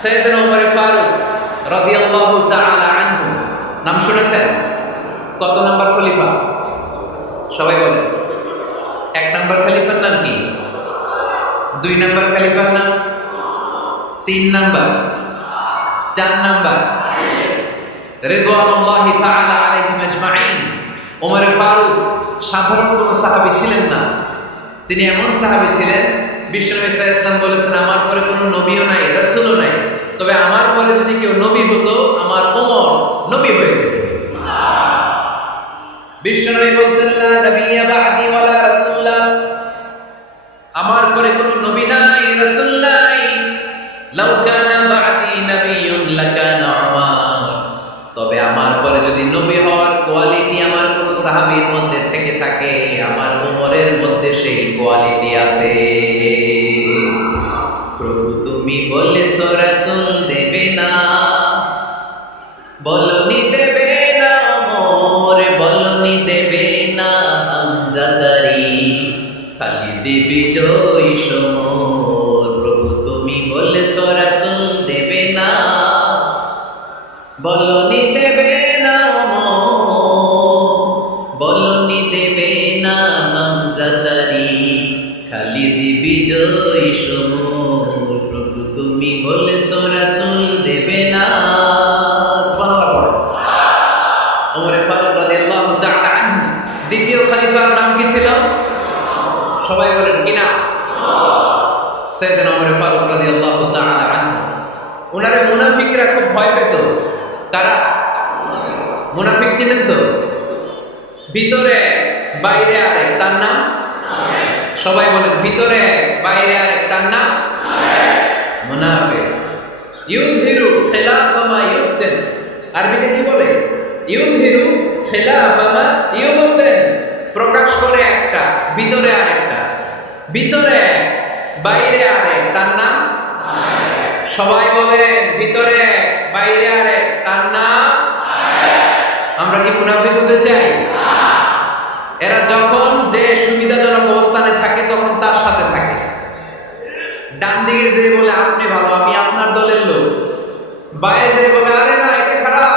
সাইয়েদনা ওমর ফারুক রাদিয়াল্লাহু তাআলা আনহু নাম শুনেছেন? কত নাম্বার খলিফা? সবাই বলেন। 1 নাম্বার খলিফার নাম কি? 2 নাম্বার খলিফার নাম? 3 নাম্বার? 4 নাম্বার? রিদওয়ানুল্লাহি তাআলা আলাইহিম আজমাইন। ওমর ফারুক সাধারণ কোন সাহাবী ছিলেন না, তিনি এমন সাহাবী ছিলেন, বিশ্বনবী সাল্লাল্লাহু আলাইহি ওয়াসাল্লাম বলেছেন, আমার পরে কোনো নবীও নাই, রাসূলও নাই, তবে আমার পরে যদি কেউ নবী হতো আমার ওমর নবী হয়ে যেত। বিশ্বনবী বলছেন, লা নবিয়্যা বা'দি ওয়ালা রাসূলা, আমার পরে কোনো নবী নাই, রাসূল নাই। লাউ কানা বা'দি নাবিয়্যুন লাকানা উমর, তবে আমার পরে যদি নবী হওয়ার কোয়ালিটি আমার কোন সাহাবীর মধ্যে থেকে থাকে, আমার ওমরের মধ্যে সেই কোয়ালিটি আছে। প্রভু তুমি বলেছ রাসূল দেবে না, বলনি দেবে না ওমর, বলনি দেবে না হামজা তারি, খালিদ বিজয় সমর। প্রভু তুমি বলেছ রাসূল দেবে না, বলনি দেবে না ওমর, বলনি দেবে না হামজা তারি, খালিদ বিজয় সমর। প্রভু তুমি বলেছ রাসূল দেবে না। সুবহানাল্লাহ। ওমর ফারুক রাদিয়াল্লাহু তাআলা আনহু দ্বিতীয় খলিফার নাম কি ছিল? সবাই বলেন কি নাম? সাইয়েদনা ওমর ফারুক রাদিয়াল্লাহু তাআলা আনহু। ওনারে মুনাফিকরা খুব ভয় পেত। কারা? মুনাফিক চিনেন তো? ভিতরে বাইরে আরেক, তার নাম? সবাই বলেন, ভিতরে বাইরে আরেক, তার নাম মুনাফিক। ইউযহিরু খিলাফা মা ইউবতিন, আরবিতে কি বলে? ইউযহিরু খিলাফা মা ইউবতিন, প্রকাশ করে একটা, ভিতরে আরেকটা। ভিতরে এক, বাইরে আরেক, তার নাম? সবাই বলেন, ভিতরে এক, বাইরে আরেক, তার নাম? আমরা কি মুনাফিক হতে চাই? এরা যখন যে সুবিধাজনক অবস্থানে থাকে তখন তার সাথে থাকে। ডান দিকে যে বলে আপনি ভালো, আমি আপনার দলের লোক, বায়ে যে বলে আরে না এটা খারাপ,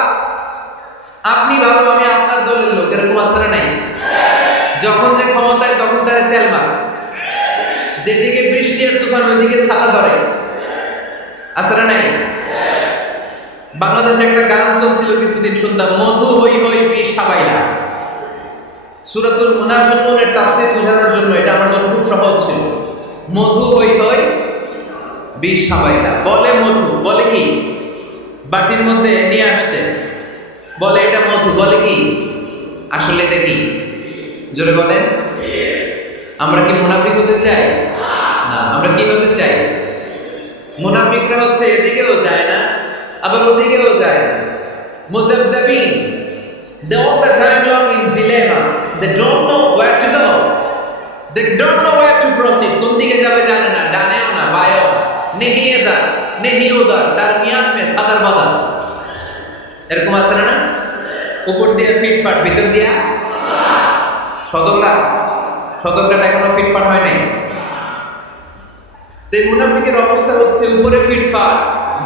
আপনি ভালো, আমি আপনার দলের লোক, এরকম আসলে নাই? যখন যে ক্ষমতায় তখন তারে তেল মারে, যেদিকে বৃষ্টি আর তুফান ওইদিকে ছাতা ধরে, আসলে নাই? বাংলাদেশে একটা গান চলছিল কিছুদিন, শুনতাম, মধু হই হই বিষ হাবাইলা। সূরাতুল মুনাফিকুনের তাফসীর বোঝানোর জন্য এটা আমার জন্য খুব সহজ ছিল। মধু হই হই বিষ হাবাইলা, বলে মধু, বলে কি? বাটির মধ্যে নিয়ে আসছে, বলে এটা মধু, বলে কি? আসলে এটা কি? জোরে বলেন। আমরা কি মুনাফিক হতে চাই? না। আমরা কি হতে চাই? মুনাফিকরা হচ্ছে এদিকেও যায় না, আবার ওদিকেও যায় না। মুযাবযাবিন, they all the time long in dilemma, they don't know where to go, they don't know where to proceed, কোন দিকে যাবে জানে না, ডানেও না বায়েও না, নেহি এদার নেহি ওদার, দরমিয়ান মে সাদার বাদার। এরকম আছে না? উপর দিয়ে ফিটফাট, ভিতর দিয়া সদরঘাট। সদরঘাট এখনো ফিটফাট হয় নাই। তো মুনাফিকের অবস্থা হচ্ছে উপরে ফিটফাট,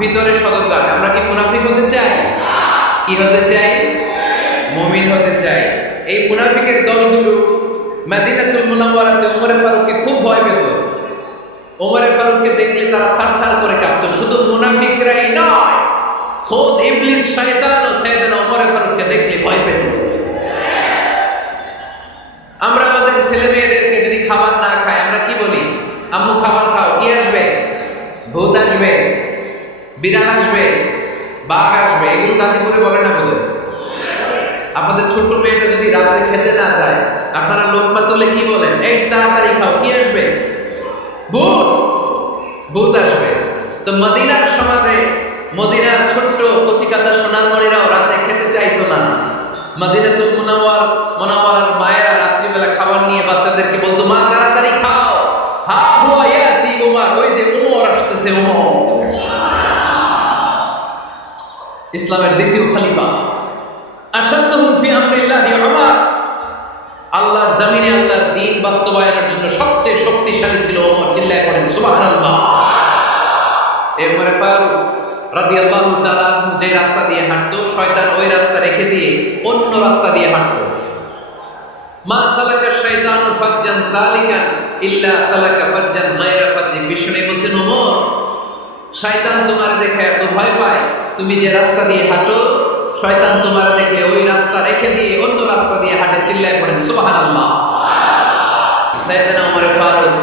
ভিতরে সদরঘাট। আমরা কি মুনাফিক হতে চাই? কি হতে চাই? মুমিন হতে চাই। এই মুনাফিকের দলগুলো মদিনাতুল মুনাওয়ারাতে ওমর ফারুককে খুব ভয় পেত। ওমর ফারুককে দেখলে তারা থারথার করে কাঁপত। শুধু মুনাফিকরাই নয়, খোদ ইবলিস শয়তানও সাইয়েদনা ওমর ফারুককে দেখলে ভয় পেত। আমরা আমাদের ছেলে মেয়েদেরকে যদি খাবার না খায়, আমরা কি বলি? আম্মু খাবার খাও, কি আসবে? ভূত আসবে, বিড়াল আসবে, বাঘ আসবে, এগুলো গাজীপুরে বলে না বলে? আপনাদের ছোট্ট মেয়েটা যদি রাত্রে খেতে না চায়, আপনারা লোকমা তুলে কি বলেন? এই তাড়াতাড়ি খাও, কি আসবে? ভূত, ভূত আসবে। তো মদিনার সমাজে মদিনার ছোট্ট কচি কাঁচা সোনারমণিরাও রাতে খেতে চাইতো না। মদিনাতুল মুনাওয়ারার মায়েরা রাত্রিবেলা খাবার নিয়ে বাচ্চাদেরকে বলতো, মা তাড়াতাড়ি খাও, হা হুয়া ইয়াতি উমর, ওই যে উমর আসতেছে, উমর। ইসলামের দ্বিতীয় খলিফা, আশাদ্দুহুম ফি আমরিল্লাহি উমর। আল্লাহর জমিনে আল্লাহর দ্বীন বাস্তবায়নের জন্য সবচেয়ে শক্তিশালী ছিল ওমর। চিল্লায় পড়েন সুবহানাল্লাহ। এই ওমর ফারুক রাদিয়াল্লাহু তাআলা আনহু যে রাস্তা দিয়ে হাঁটতো, শয়তান ওই রাস্তা রেখে দিয়ে অন্য রাস্তা দিয়ে হাঁটতো। মা সালাকা শাইতানু ফাজ্জান সালিকান ইল্লা সালাকা ফাজ্জান গায়রা ফাজ্জি। বিষ্ণু বলছেন, ওমর, শয়তান তোমারে দেখে এত ভয় পায়, তুমি যে রাস্তা দিয়ে হাঁটো, শয়তান তোমারে দেখে ওই রাস্তা রেখে দিয়ে অন্য রাস্তা দিয়ে হাঁটে। চিল্লায় পড়েন সুবহানাল্লাহ। সাইয়েদনা ওমর ফারুক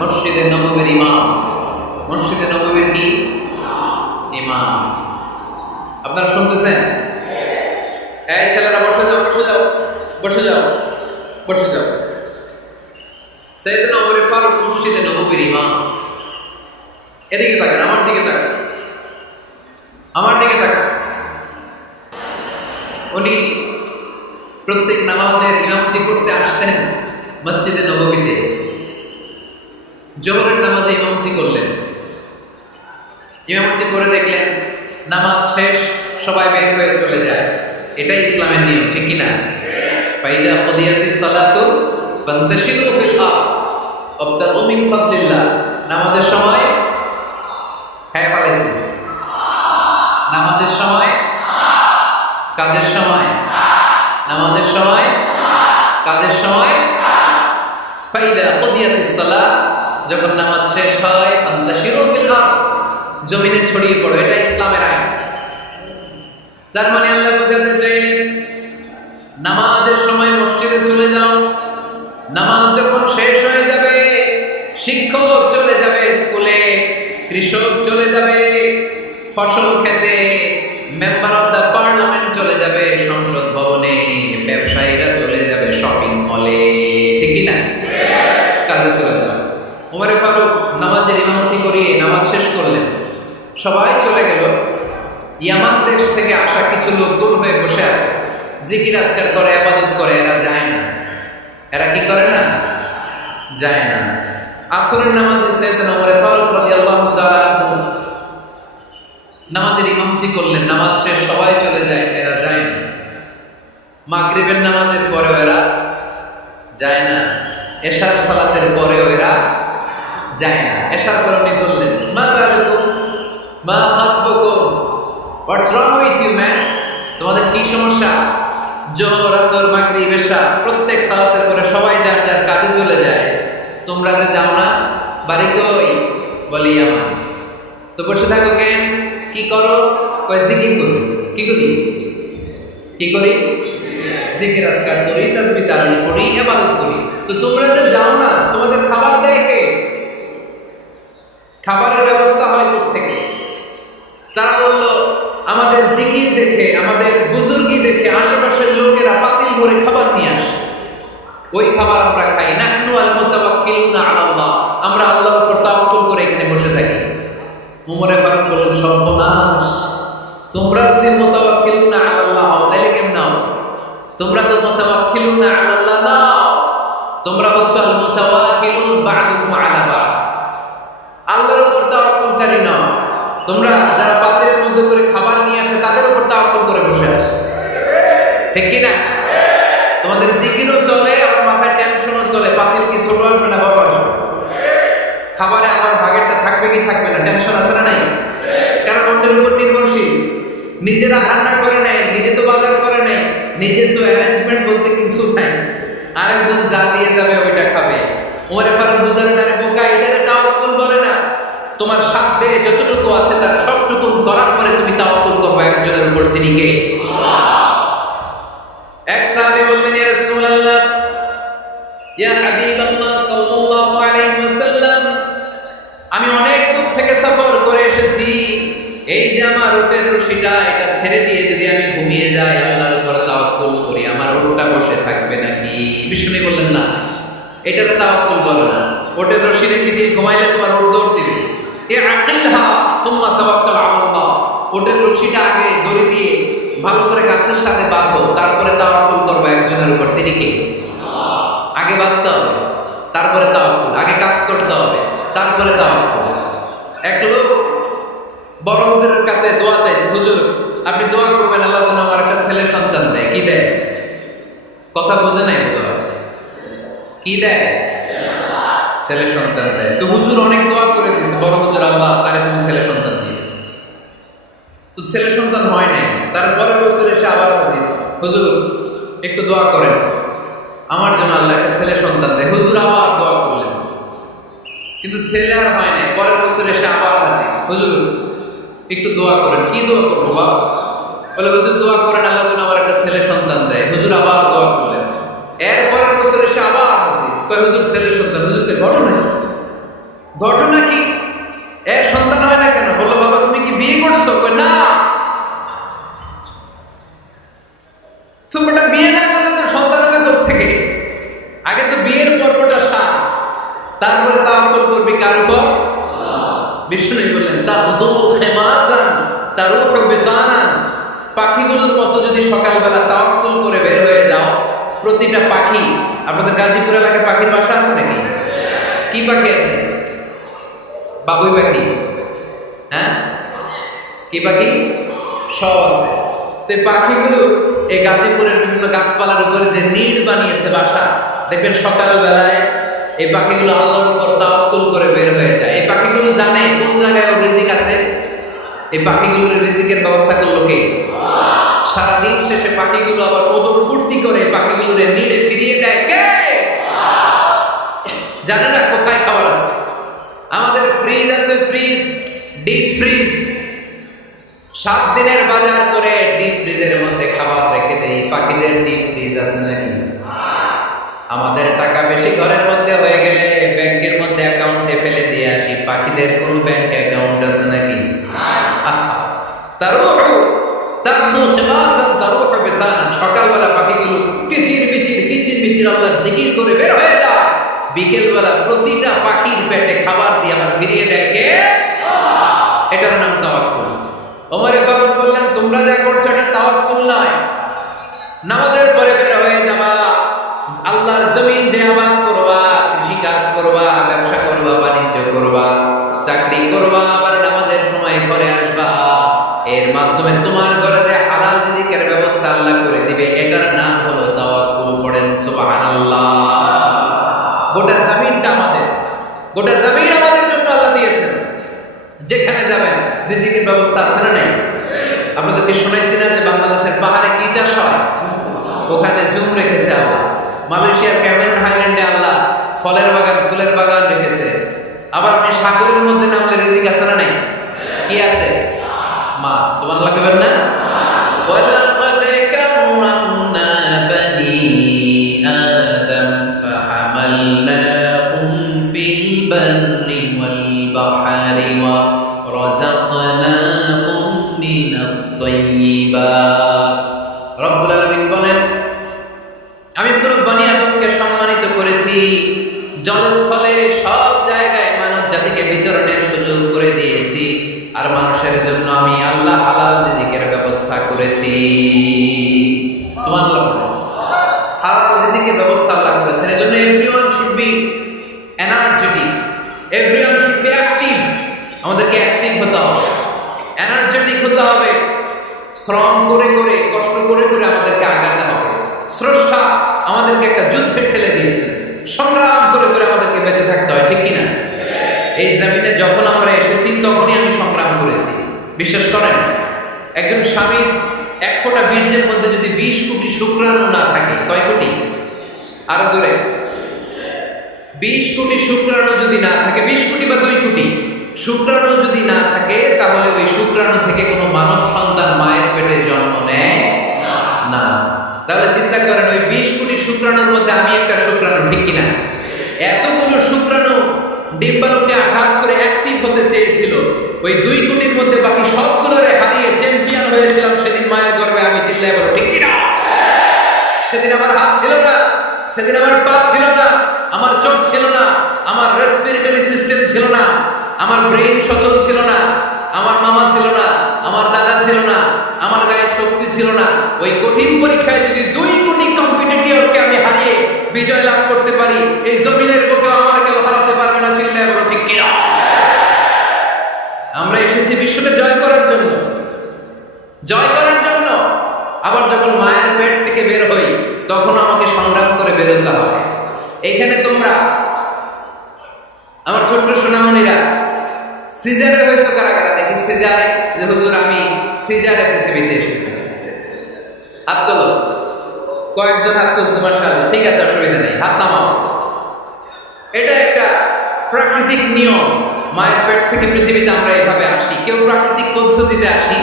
মসজিদে নববীর ইমাম, মসজিদে নববীর কি ইমাম। আপনারা শুনতেছেন? এই ছেলেরা বসে যাও, বসে যাও, বসে যাও, বসে যাও। সাইয়েদনা ওমর ফারুক মসজিদে নববীর ইমাম। এদিকে তাকান, আমার দিকে তাকান, আমার দিকে তাকান। উনি প্রত্যেক নামাজের ইমামতি করতে আসতেন মসজিদে নববীতে। জোহরের নামাজে ইমামতি করলেন, ইমামতি করে দেখলেন নামাজ শেষ, সবাই বের হয়ে চলে যায়। এটাই ইসলামের নিয়ম, ঠিক কিনা? ফাইদা কুদিয়াতিস সালাতু ফান্তাশিরু ফিল আরদ ওয়াবতাগু মিন ফাদলিল্লাহ। নামাজের সময় হ্যাঁ পালাইছি, নামাজের সময়, কাজের সময়, নামাজের সময়, কাজের সময়। ফাইদা কুদিয়াতিস সালাত, যখন নামাজ শেষ হয়, ফান্তাশিরু ফিল আরদ, জমিনে ছড়িয়ে পড়ো। এটা ইসলামের আইন। তার মানে আল্লাহ বোঝাতে চাইলেন নামাজের সময় মসজিদে চলে যাও। নামাজ যখন শেষ হয়ে যাবে, শিক্ষক চলে যাবে স্কুলে, কৃষক চলে যাবে ফসল খেতে, মেম্বার অফ দ্য পার্লামেন্ট চলে যাবে সংসদ ভবনে, ব্যবসায়ীরা চলে যাবে শপিং মলে, ঠিক কিনা? কাজে চলে যাবে। ওমর ফারুক নামাজের ইমামতি করিয়ে নামাজ শেষ করলেন, সবাই চলে গেল। ইয়ামান দেশ থেকে আসা কিছু লোক গুণ হয়ে বসে আছে, জিকির আজকার করে, ইবাদত করে। এরা যায় না। এরা কি করে না? যায় না। আসরের নামাজে সাইয়েদনা ওমর ফারুক রাদিয়াল্লাহু তাআলা আনহু নামাজের ইমামতি করলেন, নামাজ শেষ, সবাই চলে যায়, এরা যায় না। মাগরিবের নামাজের পরেও এরা যায় না, এশার সালাতের পরেও এরা যায় না। এশার পরে উনি বললেন, মা বালুকুম মা খাতবুকুম, হোয়াটস রং উইথ ইউ ম্যান? তোমাদের কি সমস্যা? জোহর, আসর, মাগরিব, এশা প্রত্যেক সালাতের পরে সবাই যার যার কাজে চলে যায়, তোমরা যে যাও না, বাড়ি কই? বলি ইয়ামান। তো বসে থাকো কেন? কি করো? কয় জিকির করি। কি করি? কি করি? জিকির আজকার করি, তাসবিহ তাহলিল করি, ইবাদত করি। তো তোমরা যে যাও না, তোমাদের খাবার দেয় কে? খাবারের ব্যবস্থা হয় কোথা থেকে? তারা বলল, আমাদের জিকির দেখে, আমাদের বুজুর্গি দেখে আশেপাশের লোকেরা পাতিল ভরে খাবার নিয়ে আসে, ওই খাবার আমরা খাই। নাহনু আল মুতাওয়াক্কিলুনা আলাল্লাহ, আমরা আল্লাহর উপর তাওয়াক্কুল করে এখানে বসে থাকি। ওমর ফারুক বললেন, সর্বনাশ, তোমরা যদি মুতাওয়াক্কিলুনা আলাল্লাহ হও তাহলে কেমন হও? তোমরা তো মুতাওয়াক্কিলুনা আলাল্লাহ নাও, তোমরা হচ্ছে আল মুতাওয়াক্কিলুন বা'দুকুম আলা বা'দ, আল্লাহর উপর তাওয়াক্কুলকারী নাও। তোমরা যারা পাতিলের মধ্যে করে খাবার নিয়ে আসে তাদের উপর তাওয়াক্কুল করে বসে আছো, ঠিক কি না? তোমাদের জিকিরও চলে, আবার মাথায় টেনশনও চলে, পাতিল কি ছোট আসবে না বড় আসবে? খাবারে আমার ভাগেরটা থাকবে কি থাকবে না, টেনশন আছে না নাই? কারণ অন্যের উপর নির্ভরশীল। নিজেরা রান্না করে নেয়, নিজে তো বাজার করে নেয়, নিজের তো অ্যারেঞ্জমেন্ট বলতে কিছু নাই, আরেকজন যা দিয়ে যাবে ওইটা খাবে। ওমর ফারুক বুঝালেন, আরে বোকা, এটারে তাওয়াক্কুল বলে না। তোমার সাধ্যে যতটুকু আছে তার সবটুকু করার পরে তুমি তাওয়াক্কুল করবে একজনের উপর, তিনি কে? এক সাহাবী বললেন, ইয়া রাসূলুল্লাহ, ইয়া হাবিবাল্লাহ সাল্লাল্লাহু আলাইহি ওয়াসাল্লাম, আমি অনেক দূর থেকে সফর করে এসেছি, এই যে আমার উটের রশিটা, এটা ছেড়ে দিয়ে যদি আমি ঘুমিয়ে যাই, আল্লাহর উপর তাওয়াক্কুল করি, আমার উটটা বসে থাকবে নাকি? বিষ্ণু বললেন, না, এটারে তাওয়াক্কুল বলে না। উটের রশি রেখে দিয়ে ঘুমাইলে তোমার উট দৌড় দিবে। এ আকিলহা সুম্মা তাওয়াক্কাল আলাল্লাহ, উটের রশিটা আগে দড়ি দিয়ে ভালো করে গাছের সাথে বাঁধো, তারপরে তাওয়াক্কুল করবে একজনের উপর, তিনি কে? আগে বাঁধতে হবে, তারপরে তাওয়াক্কুল, আগে কাজ করতে হবে, তারপরে তাওয়াক্কুল। এক লোক বড় হুজুরের কাছে দোয়া চাইছে, হুজুর আপনি দোয়া করবেন আল্লাহ যেন আমার একটা ছেলে সন্তান দেয়। কি দেয়? কথা বোঝে নাই তো, কি দেয়? ছেলে সন্তান দেয়। তো হুজুর অনেক দোয়া করে দিছে, বড় হুজুর, আল্লাহ তারে তুমি ছেলে সন্তান দিও। তো ছেলে সন্তান হয় নাই, তারপরের বছর এসে আবার হাজির, হুজুর একটু দোয়া করেন আমার জন্য আল্লাহ একটা ছেলে সন্তান দেয়। হুজুর আবার দোয়া করলেন, কিন্তু ছেলে আর হয় নাই। পরের বছর এসে আবার হাজির, হুজুর একটু দোয়া করেন। কি দোয়া করবো বাবা? বলে হুজুর দোয়া করেন আল্লাহ যেন আমার একটা ছেলে সন্তান দেয়। হুজুর আবার দোয়া করলেন। এর পরের বছর এসে আবার হাজির, কয় হুজুর ছেলে সন্তান। হুজুরকে ঘটনা কি? ঘটনা কি? এর সন্তান হয় না কেন? বললো বাবা তুমি কি বিয়ে করছো? কয় না। তোমরা বিয়ে না করলে তো সন্তান হবে কোত্থেকে? আগে তো বিয়ের পর্বটা সার, তারপরে তাওয়াক্কুল করবি কার উপর? বিষ্ণু বললেন তাবদু খিমাসান তারুহু বিতানান, পাখিগুলোর মতো যদি সকালবেলা তাওয়াক্কুল করে বের হয়ে যাও, প্রতিটা পাখি, আপনাদের গাজীপুর এলাকায় পাখির বাসা আছে নাকি? কি পাখি আছে? বাবুই পাখি, হ্যাঁ কি পাখি? সব আছে। তো এই পাখিগুলো এই গাজীপুরের বিভিন্ন গাছপালার উপরে যে নিড় বানিয়েছে বাসা, দেখবেন সকালবেলায় এই পাখিগুলো আল্লাহর উপর তাওয়াক্কুল করে বের হয়ে যায়। এই পাখিগুলো জানে কোন জায়গায় ওর রিজিক আছে। এই পাখিগুলোর রিজিকের ব্যবস্থা করলো কে? সারাদিন শেষে পাখিগুলো আবার ওদর পূর্তি করে পাখিগুলোর নিড়ে ফিরিয়ে দেয় কে? জানে না কোথায় খাবার আছে। আমাদের ফ্রিজ আছে, ফ্রিজ, ডিপ ফ্রিজ, 7 দিনের বাজার করে ডিপ ফ্রিজের মধ্যে খাবার রেখে দেই। পাখিদের ডিপ ফ্রিজ আছে নাকি? আমাদের টাকা বেশি ঘরের মধ্যে হয়ে গেলে ব্যাংকের মধ্যে অ্যাকাউন্টে ফেলে দিয়ে আসি। পাখিদের কোন ব্যাংক অ্যাকাউন্ট আছে নাকি? তারুহু তাবদু খিমাসান তারুহু বিতানান, সকালবেলা পাখিগুলো কিচির মিচির আল্লাহর জিকির করে বের হয়ে যায়। বিকেলবেলা প্রতিটা পাখির পেটে খাবার দিয়ে আবার ফিরিয়ে দেয় কে? এটার নাম তাওয়াক্কুল। ওমর ফারুক বললেন তোমরা যা করছো এটা তাওয়াক্কুল নয়। নামাজের পরে বের হয়ে যাবা, আল্লাহর জমিন যে আবাদ করবা, কৃষি কাজ করবা, ব্যবসা করবা, বাণিজ্য করবা, চাকরি করবা, আবার নামাজের সময় ঘরে আসবা, এর মাধ্যমে তোমার ঘরে যে হালাল রিজিকের ব্যবস্থা আল্লাহ করে দিবে, এটার নাম হলো তাওয়াক্কুল। পড়েন সুবহানাল্লাহ। গোটা জমিনটা আমাদের, গোটা জমিন আমাদের জন্য আল্লাহ দিয়েছেন। যেখানে যাবেন রিজিকের ব্যবস্থা আছে না নাই? আপনাদেরকে শোনাইছি না যে বাংলাদেশের পাহাড়ে কি চাষ হয়? ওখানে জুম রেখেছে আল্লাহ। মালয়েশিয়ার ক্যামেরন হাইল্যান্ডে আল্লাহ ফলের বাগান, ফুলের বাগান রেখেছে। আবার আপনি সাগরের মধ্যে নামলে রিজিক আছে না নাই? কি আছে? মাছ। সুবহানাল্লাহ বলেন না? ওয়ালাকাদ কাররামনা বানি আদম ফাহামালনাহুম ফিল বাররি ওয়াল বাহরি ওয়া রাযাকনাহুম মিনাত তাইয়্যিবাত। রব্বুল আলামিন বলেন আমি পুরো বনি আদমকে সম্মানিত করেছি, জলস্থলে সব জায়গায় মানব জাতিকে বিচরণের সুযোগ করে দিয়েছি, আর মানুষের জন্য আমি আল্লাহ হালাল রিজিকের ব্যবস্থা করেছি। সুবহানাল্লাহ। হালাল রিজিকের ব্যবস্থা আল্লাহ করেছেন। এজন্য everyone should be energetic, everyone should be active. আমাদেরকে অ্যাক্টিভ হতে হবে, এনার্জেটিক হতে হবে। শ্রম করে করে, কষ্ট করে করে আমাদেরকে আগাতে হবে। স্রষ্টা আমাদেরকে একটা যুদ্ধে ঠেলে দিয়েছেন, সংগ্রাম করে করে আমাদেরকে বেঁচে থাকতে হয়, ঠিক কিনা? এই জমিনে যখন আমরা এসেছি তখনই আমি সংগ্রাম করেছি। বিশ্বাস করেন, একজন স্বামীর 1 ফোঁটা বীর্যের মধ্যে যদি 20 কোটি শুক্রাণু না থাকে, কয় কোটি? আরো জোরে। 20 কোটি শুক্রাণু যদি না থাকে, 20 কোটি বা 2 কোটি শুক্রাণু যদি না থাকে, তাহলে ওই শুক্রাণু থেকে কোনো মানব সন্তান মায়ের পেটে জন্ম নেয় না। তাহলে চিন্তা করেন, ওই 20 কোটি শুক্রাণুর মধ্যে আমি একটা শুক্রাণু, ঠিক কিনা? এতগুলো শুক্রাণু ডিম্বাণুকে আঘাত করে অ্যাক্টিভ হতে চেয়েছিল। ওই 2 কোটির মধ্যে বাকি সবগুলোরে হারিয়ে চ্যাম্পিয়ন হয়েছিলাম সেদিন মায়ের গর্ভে। আমি চিল্লায় বলো ঠিক কিনা? সেদিন আমার হাত ছিল না, সেদিন আমার পা ছিল না, আমার চোখ ছিল না, আমার রেসপিরেটরি সিস্টেম ছিল না, আমার ব্রেইন সচল ছিল না, আমার মামা ছিল না, আমার দাদা ছিল না, আমার গায়ে শক্তি ছিল না। ওই কঠিন পরীক্ষায় যদি 2 কোটি কম্পিটিটরকে আমি হারিয়ে বিজয় লাভ করতে পারি, এই জমিনের বুকে আমার কেউ হারাতে পারবে না। চিল্লায় বলো ঠিক কিনা? আমরা এসেছি বিশ্বকে জয় করার জন্য, জয় করার জন্য। আবার যখন মায়ের পেট থেকে বের হই, তখন আমাকে সংগ্রাম করে বেরোতে হয়। এইখানে তোমরা আমার ছোট্ট সোনামণিরা সিজারে হয়েছে কারা কারা দেখি সিজারে, যে হুজুর আমি সিজারে পৃথিবীতে এসেছি, হাত তোলো। কয়েকজন হাত তুলছে, মাশাআল্লাহ, ঠিক আছে, অসুবিধা নেই, হাত নামাও। এটা একটা প্রাকৃতিক নিয়ম, মায়ের পেট থেকে পৃথিবীতে আমরা এভাবে আসি। কেউ প্রাকৃতিক পদ্ধতিতে আসি,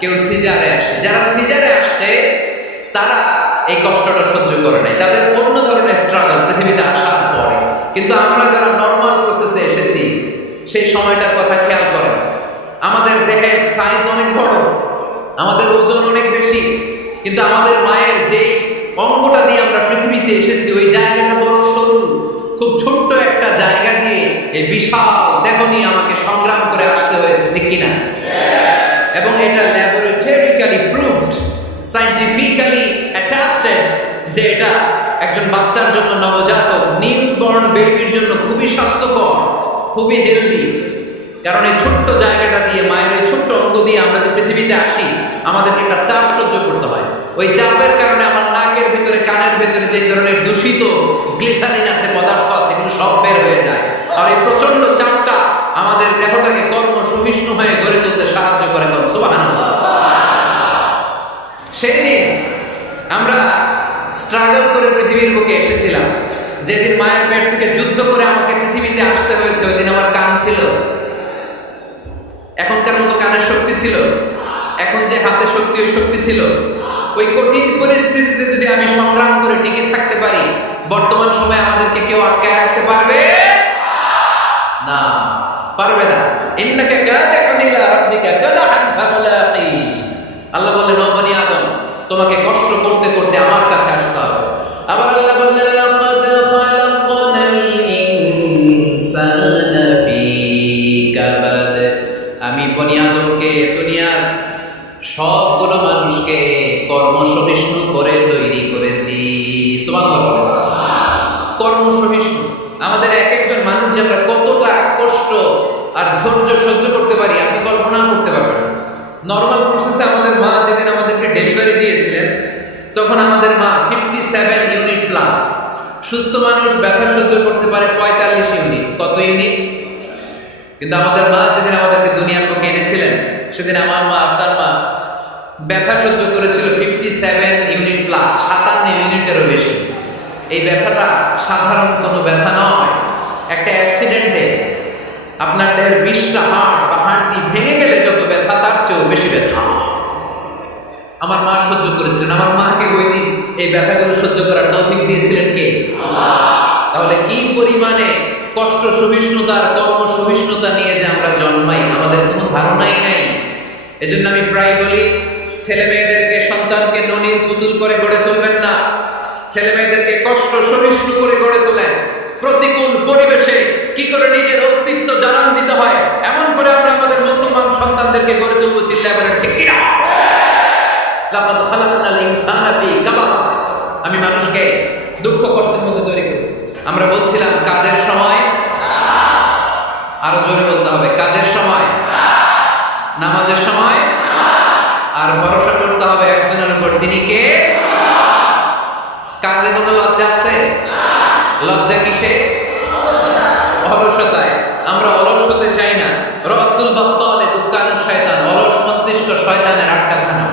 কেউ সিজারে আসে। যারা সিজারে আসছে তারা এই কষ্টটা সহ্য করে নাই, তাদের অন্য ধরনের স্ট্রাগল পৃথিবীতে আসার পরে। কিন্তু আমরা যারা নর্মাল প্রসেসে এসেছি সেই সময়টার কথা খেয়াল করেন। আমাদের দেহের সাইজ অনেক বড়, আমাদের ওজন অনেক বেশি, কিন্তু আমাদের মায়ের যেই অঙ্গটা দিয়ে আমরা পৃথিবীতে এসেছি ওই জায়গাটা বড় সরু, খুব ছোট্ট একটা জায়গা দিয়ে এই বিশাল দেহ নিয়ে আমাকে সংগ্রাম করে আসতে হয়েছে, ঠিক কিনা? এবং এটা ল্যাবরেটরিক্যালি প্রুভড, সায়েন্টিফিক্যালি অ্যাটাস্টেড যে এটা একজন বাচ্চার জন্য, নবজাতক নিউবর্ন বেবির জন্য খুবই স্বাস্থ্যকর, খুবই হেলদি। কারণ এই ছোট্ট জায়গাটা দিয়ে, মায়ের এই ছোট্ট অঙ্গ দিয়ে আমরা যে পৃথিবীতে আসি, আমাদেরকে একটা চাপ সহ্য করতে হয়। ওই চাপের কারণে আমার নাকের ভিতরে, কানের ভিতরে যে ধরনের দূষিত গ্লিসারিন আছে, পদার্থ আছে, এগুলো সব বের হয়ে যায়। আর এই প্রচন্ড চাপটা আমাদের দেহটাকে কর্ম সহিষ্ণু হয়ে গড়ে তুলতে সাহায্য করে। সুবহানাল্লাহ। সেই দিন আমরা স্ট্রাগল করে পৃথিবীর বুকে এসেছিলাম। যেদিন মায়ের পেট থেকে যুদ্ধ করে আমাকে পৃথিবীতে আসতে হয়েছে, ওই দিন আমার কান ছিল, এখনকার মতো কানের শক্তি ছিল, এখন যে হাতে শক্তি ওই শক্তি ছিল। ওই কঠিন পরিস্থিতিতে যদি আমি সংগ্রাম করে টিকে থাকতে পারি, বর্তমান সময়ে আমাদেরকে কেউ আটকায় রাখতে পারবে না, পারবে না। ইন্নাকা কাদিহুন ইলা রাব্বিকা কাদহান ফামুলাকি। আল্লাহ বললেন, ও বনি আদম, তোমাকে কষ্ট করতে করতে আমার কাছে আসতে হবে। আবার আল্লাহ বললেন, লাকাদ খালাকনাল ইনসানা ফি কাবাদ। আমি বনি আদমকে, দুনিয়ার সবগুলো মানুষকে কর্মসহিষ্ণু করে তৈরি করেছি। সুবহানাল্লাহ। কর্মসহিষ্ণু, আমাদের এক একজন মানুষ যে আমরা কতটা কষ্ট আর ধৈর্য সহ্য করতে পারি আপনি কল্পনা করতে পারবেন। নর্মাল প্রসেসে আমাদের মা যেদিন আমাদেরকে ডেলিভারি দিয়েছিলেন, তখন আমাদের মা 57 ইউনিট প্লাস। সুস্থ মানুষ ব্যথা সহ্য করতে পারে 45 ইউনিট। কত ইউনিট? কিন্তু আমাদের মা যেদিন আমাদেরকে দুনিয়ার বুকে এনেছিলেন, সেদিন আমার মা, আপনার মা ব্যথা সহ্য করেছিল 57 ইউনিট প্লাস, 57 ইউনিটেরও বেশি। এই ব্যথাটা সাধারণ কোনো ব্যথা নয়। একটা অ্যাক্সিডেন্টে আপনার দেহের 20টা হাড় বা হাড়টি ভেঙে গেলে যত ব্যথা, তার চেয়েও বেশি ব্যথা আমার মা সহ্য করেছিলেন। আমার মাকে ওই দিন এই ব্যথাগুলো সহ্য করার তৌফিক দিয়েছিলেন কে? তাহলে কি পরিমাণে কষ্ট সহিষ্ণুতার, কর্ম সহিষ্ণুতা নিয়ে যে আমরা জন্মাই, আমাদের কোনো ধারণাই নাই। এজন্য আমি প্রায় বলি, ছেলে মেয়েদেরকে, সন্তানকে ননির পুতুল করে গড়ে তুলবেন না, ছেলে মেয়েদেরকে কষ্ট সহিষ্ণু করে গড়ে তোলেন। প্রতিকূল পরিবেশে কি করে নিজের অস্তিত্ব জানান দিতে হয়, এমন করে আমরা আমাদের মুসলমান সন্তানদেরকে গড়ে তুলবো। চিল্লায় বলেন ঠিক কিনা? লাকাদ খালাকনাল ইনসানা ফি কাবাদ। আমি মানুষকে দুঃখ কষ্টের মধ্যে তৈরি করি। আমরা বলছিলাম কাজের সময়, আরো জোরে বলতে হবে, কাজের সময়, নামাজের সময়, আর ভরসা করতে হবে একজনের উপর, তিনি কে? কাজে কোনো লজ্জা আছে? লজ্জা কিসে? অলসতায়। আমরা অলস হতে চাই না। রাসূল বাত্তালে দুকানুশ শয়তান, অলস মস্তিষ্ক শয়তানের আড্ডাখানা।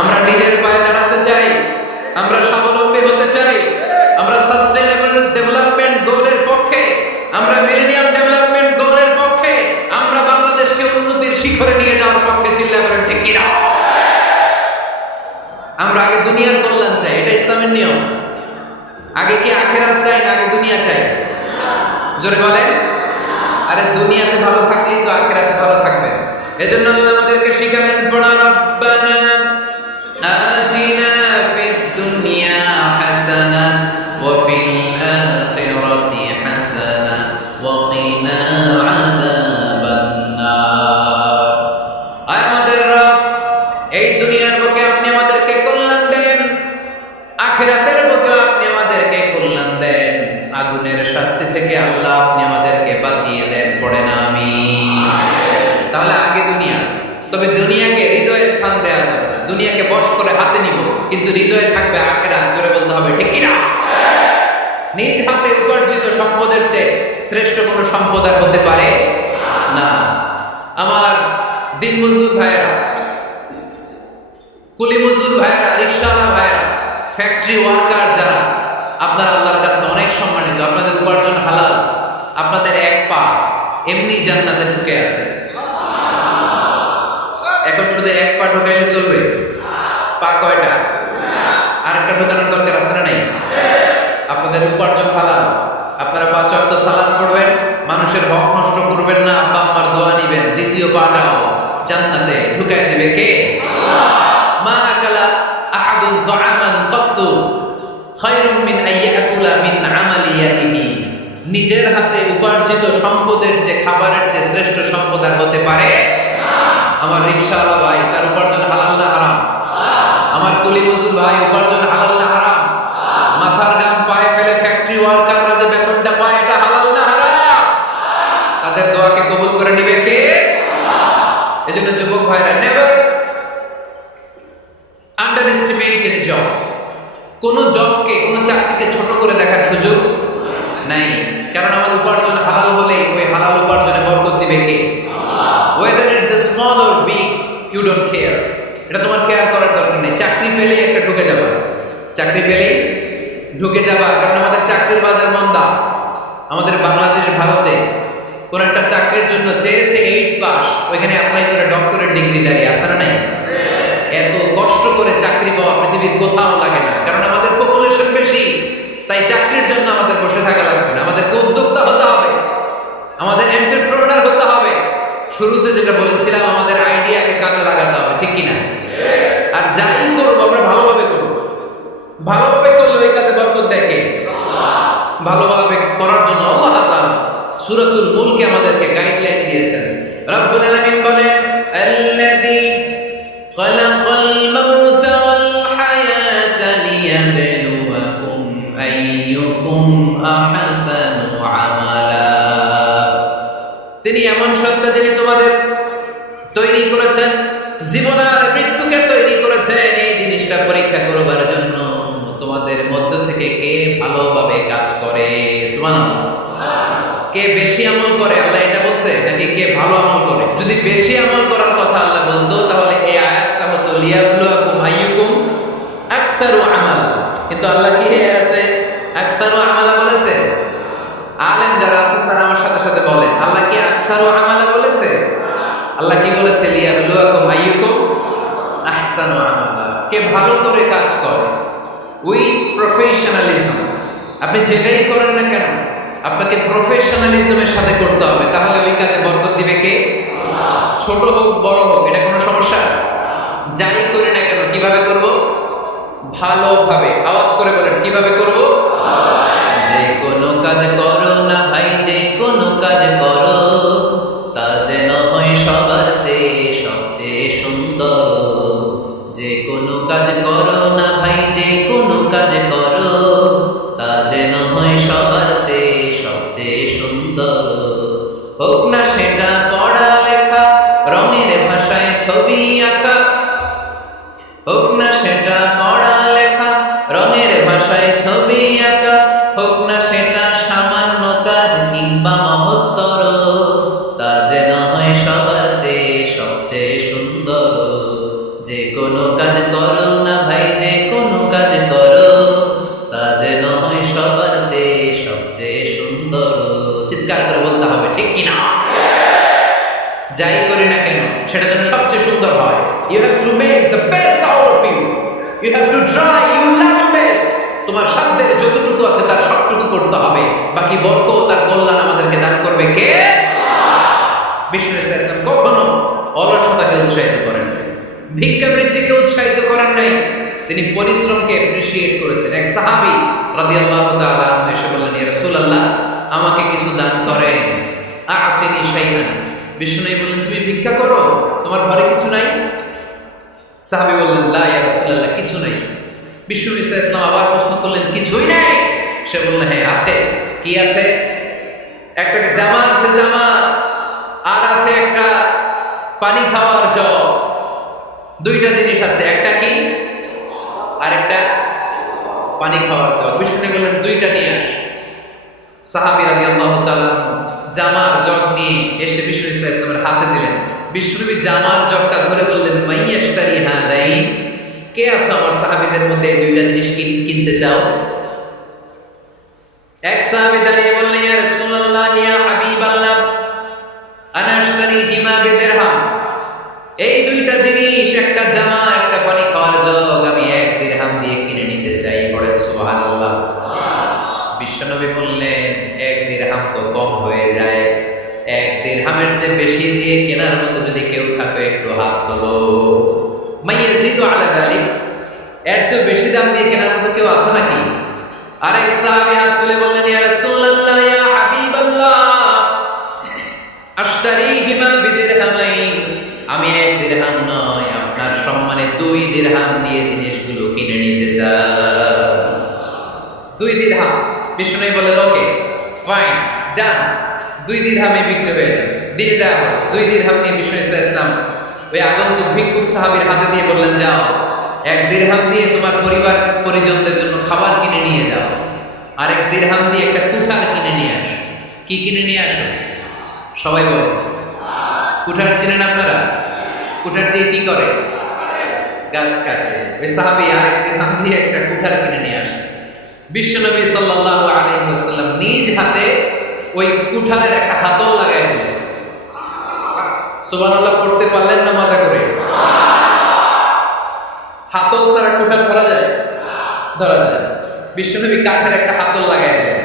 আমরা নিজের পায়ে দাঁড়াতে চাই, আমরা স্বাবলম্বী হতে চাই, আমরা সাস্টেইনেবল ডেভেলপমেন্ট গোলের পক্ষে, আমরা মিলেনিয়াম ডেভেলপমেন্ট গোলের পক্ষে, আমরা বাংলাদেশকে উন্নতির শিখরে নিয়ে যাওয়ার পক্ষে। চিল্লায় বলেন ঠিক কিনা? আমরা আগে দুনিয়ার কল্যাণ চাই, এটা ইসলামের নিয়ম। আগে কি আখেরাত চাই না আগে দুনিয়া চাই? জোরে বলেন। আরে দুনিয়াতে ভালো থাকলেই তো আখেরাতে ভালো থাকবে। এজন্য আল্লাহ আমাদেরকে শিখালেন, পড়া, রব্বানা আতিনা ফিদ দুনিয়া হাসানা ওয়া ফিল আখিরাতি হাসানা ওয়া কিনা আযাবান নার। আয় আমাদের রব, এই দুনিয়ার বুকে আপনি আমাদেরকে কল্যাণ দেন, আখিরাতের বুকে আপনি আমাদেরকে কল্যাণ দেন, আগুনের শাস্তি থেকে আল্লাহ আপনি আমাদেরকে বাঁচিয়ে দেন। পড়ে না আমিন। তাহলে আগে দুনিয়া, তবে দুনিয়াকে হৃদয়ে স্থান দেওয়া যাবে না। দুনিয়াকে বশ করে হাতে নিব, কিন্তু হৃদয়ে থাকবে আখিরাত। জোরে বলতে হবে ঠিক কিনা? নিজ হাতে উপার্জিত সম্পদের চেয়ে শ্রেষ্ঠ কোনো সম্পদ আর হতে পারে না। আমার দিনমজুর ভাইয়েরা, কুলি মজুর ভাইয়েরা, রিক্সাওয়ালা ভাইয়েরা, ফ্যাক্টরি ওয়ার্কার যারা, আপনারা আল্লাহর কাছে অনেক সম্মানিত। আপনাদের উপার্জন হালাল। আপনাদের এক পা এমনি জান্নাতে ঢুকে আছে। এখন শুধু এক পা ঢুকাইলে চলবে? পা কয়টা? আরেকটা ঢুকানোর দরকার আছে না নাই? আপনাদের উপার্জন হালাল। আপনারা 5 ওয়াক্ত সালাত পড়বেন, মানুষের হক নষ্ট করবেন না, আব্বা আম্মার দোয়া নিবেন, দ্বিতীয় পাটাও জান্নাতে ঢুকাই দিবে কে? মা আকালা আহাদুন তাআমান কাত্তু খায়রুম মিন আইয়াকুলা মিন আমালি ইয়াদিহি। নিজের হাতে উপার্জিত সম্পদের যে খাবারের যে শ্রেষ্ঠ সম্পদ আর হতে পারে? আমার রিকশাওয়ালা ভাই, তার উপার্জন হালাল না হারাম? আমার কুলি মজুর ভাই, উপার্জন হালাল না হারাম? মাথার ঘাম পায়ে ফেলে ফ্যাক্টরি ওয়ার্কাররা যে বেতনটা পায়, এটা হালাল না হারাম? তাদের দোয়াকে কবুল করে নিবে কে? এজন্য যুবক ভাইরা, never under estimate any job. কোন জবকে, কোন চাকরিকে ছোট করে দেখার সুযোগ নাই। কারণ আমার উপার্জন হালাল হলে ওই হালাল উপার্জনে বরকত দিবে কে? Whether it's the small or big, you don't care. এটা তোমার কেয়ার করার দরকার নেই। চাকরি পেলেই একটা ঢুকে যাবা, চাকরি পেলেই ঢুকে যাবা। কারণ আমাদের চাকরির বাজার মন্দা। আমাদের বাংলাদেশ, ভারতে কোন একটা চাকরির জন্য চেয়েছে 8 পাস, ওইখানে অ্যাপ্লাই করে ডক্টরেট ডিগ্রি দাঁড়িয়ে আসে না নাই? এত কষ্ট করে চাকরি পাওয়া পৃথিবীর কোথাও লাগে না। কারণ আমাদের পপুলেশন বেশি, তাই চাকরির জন্য আমাদের বসে থাকা লাগবে না। আমাদেরকে উদ্যোক্তা হতে হবে, আমাদের এন্টারপ্রেনার হতে হবে। শুরুতে যেটা বলেছিলাম, আমাদের আইডিয়াকে কাজে লাগাতে হবে, ঠিক কিনা? আর যাই করবো আমরা ভালোভাবে করবো। ভালোভাবে করলে ওই কাজে বরকত দেয় কে? ভালোভাবে করার জন্য আল্লাহ তাআলা সূরাতুল মুলকে আমাদেরকে গাইডলাইন দিয়েছেন। রব্বুল আলামিন বলেন, আল্লাযী খালাকাল মাউতা ওয়াল হায়াতা লিয়াবলুয়াকুম আইয়ুকুম আহসানু আমালা। তিনি এমন সত্তা যিনি তোমাদের তৈরি করেছেন, জীবন আর মৃত্যুকে তৈরি করেছেন এই জিনিসটা পরীক্ষা করবার জন্য। তোমাদের মধ্য থেকে কে ভালোভাবে কাজ করে? সুবহানাল্লাহ। কে বেশি আমল করে? আল্লাহ এটা বলছে নাকি কে ভালো আমল করে? যদি বেশি আমল করার কথা আল্লাহ বলতো, তাহলে এই আয়াতটা হতো লিয়াবলুয়াকুম আইয়ুকুম আকসারু আমালা। কিন্তু আল্লাহ কি এই আয়াতে আকসারু আমালা বলেছে? আলেম যারা আছেন তারা আমার সাথে সাথে বলেন, আল্লাহ কি আকসারু আমালা বলেছে? আল্লাহ কি বলেছে? লিয়াবলুয়াকুম আইয়ুকুম আহসানু আমালা। কে ভালো করে কাজ করে। With professionalism. আপনি যেটাই করেন না কেন, আপনাকে প্রফেশনালিজমের সাথে করতে হবে, তাহলে ওই কাজে বরকত দিবে কে? ছোট হোক বড় হোক, এটা কোনো সমস্যা? যাই করি না কেন কিভাবে করব? ভালোভাবে। আওয়াজ করে বলেন, কিভাবে করব? যে কোনো কাজ করো না ভাই, যে কোনো কাজ করো, তা যেন হয় সবার চেয়ে সবচেয়ে সুন্দর। যে কোনো কাজ করো না ভাই, যে কোনো কাজ করো, তা যেন হয় সবার চেয়ে সবচেয়ে সুন্দর। হোক না সেটা পড়া লেখা, রঙের ভাষায় ছবি আঁকা। হোক না সেটা পড়া লেখা, রঙের ভাষায় ছবি আঁকা। হোক না সেটা সামান্য কাজ কিংবা মহত্তর, তা যেন হয় সবার চেয়ে সবচেয়ে সুন্দর। যে কোনো কাজ করো না ভাই, যে কোনো কাজ করো, তা যেন হয় সবার চেয়ে সবচেয়ে সুন্দর। চিৎকার করে বলতে হবে, ঠিক কিনা? যাই করি না কেন সেটা যেন সবচেয়ে সুন্দর হয়। You have to make the best out of you. You have to try your level best. তোমার সাধ্যের যতটুকু আছে তার সবটুকু করতে হবে। বাকি বরকত আর কল্যাণ আমাদেরকে দান করবে কে? বিষ্ণু ইসলাম কখনো অলসতাকে উৎসাহিত করেন নাই, ভিক্ষাবৃত্তিকে উৎসাহিত করেন নাই। তিনি পরিশ্রমকে অ্যাপ্রিশিয়েট করেছেন। এক সাহাবী রাদিয়াল্লাহু তাআলা আনহু এসে বললেন, ইয়া রাসূলুল্লাহ, আমাকে কিছু দান করেন। আ'তিনি শাইআন। বিষ্ণু বললেন, তুমি ভিক্ষা করো, তোমার ঘরে কিছু নাই? সাহাবী বললেন, লা ইয়া রাসূলুল্লাহ, কিছু নাই। বিষ্ণু ইসলাম আবার প্রশ্ন করলেন, কিছুই নাই? সে বললেন, হ্যাঁ আছে। কি আছে? একটা জামা আছে, জামা, আর আছে একটা পানি খাওয়ার জগ। দুইটা জিনিস আছে, একটা কি আর একটা পানি খাওয়ার জগ। বিষ্ণু বললেন, দুইটা নিয়ে আস। সাহাবী রাদিয়াল্লাহু তাআলা জামার জগ নিয়ে এসে বিষ্ণু ইসলামের হাতে দিলেন। বিষ্ণুনবী জামার জগটা ধরে বললেন, মাইয়াশতারি হাদাইন, কে আছো আমার সাহাবীদের মধ্যে এই দুইটা জিনিস কিনতে চাও? এক সাহাবী দাঁড়িয়ে বললেন, ইয়া রাসূলুল্লাহ, ইয়া হাবিবাল্লাহ, আনা আশতারি হিমা বিদিরহাম। এই দুইটা জিনিস, একটা জামা, একটা পানি খাওয়ার জগ, আমি 1 দিরহাম দিয়ে কিনে নিতে চাই। পড়েন সুবহানাল্লাহ। বিশ্বনবী বললেন, 1 দিরহাম তো কম হয়ে যায়, 1 দিরহামের চেয়ে বেশি দিয়ে কেনার মতো যদি কেউ থাকে একটু হাত তোলো। মাইয়াজিদু আলা যালিক, এর চেয়ে বেশি দাম দিয়ে কেনার মতো কেউ আছে নাকি? আরেক সাহাবী হাত তুলে বললেন, ইয়া রাসূলুল্লাহ, ইয়া হাবিবাল্লাহ, আশতারিহিমা বিদিরহামাইন, আমি 1 দিরহাম নয়, আপনার সম্মানে 2 দিরহাম দিয়ে জিনিসগুলো কিনে নিতে চাই। 2 দিরহাম। বিষ্ণু বললেন, ওকে ফাইন, ডান, 2 দিরহামে বিক্রি হয়ে যাবে, দিয়ে দেওয়া হলো। 2 দিরহাম নিয়ে বিষ্ণু ইসলাম ওই আগন্তুক ভিক্ষুক সাহাবীর হাতে দিয়ে বললেন, যাও, 1 দিরহাম দিয়ে তোমার পরিবার পরিজনদের জন্য খাবার কিনে নিয়ে যাও, আর 1 দিরহাম দিয়ে একটা কুঠার কিনে নিয়ে আসো। কি কিনে নিয়ে আসো? সবাই বলেন। কুঠার চিনেন আপনারা? কুঠার দিয়ে কি করে? গাছ কাটে। ওই সাহাবী আর 1 দিরহাম দিয়ে একটা কুঠার কিনে নিয়ে আসে। বিশ্বনবী সাল্লাল্লাহু আলাইহি ওয়াসাল্লাম নিজ হাতে ওই কুঠারের একটা হাতল লাগাই দিলেন। সুবহানাল্লাহ পড়তে পারলেন না মজা করে? হাতল ছাড়া কুঠার ধরা যায়? ধরা যায়। বিশ্বনবী কাঠের একটা হাতল লাগাই দিলেন।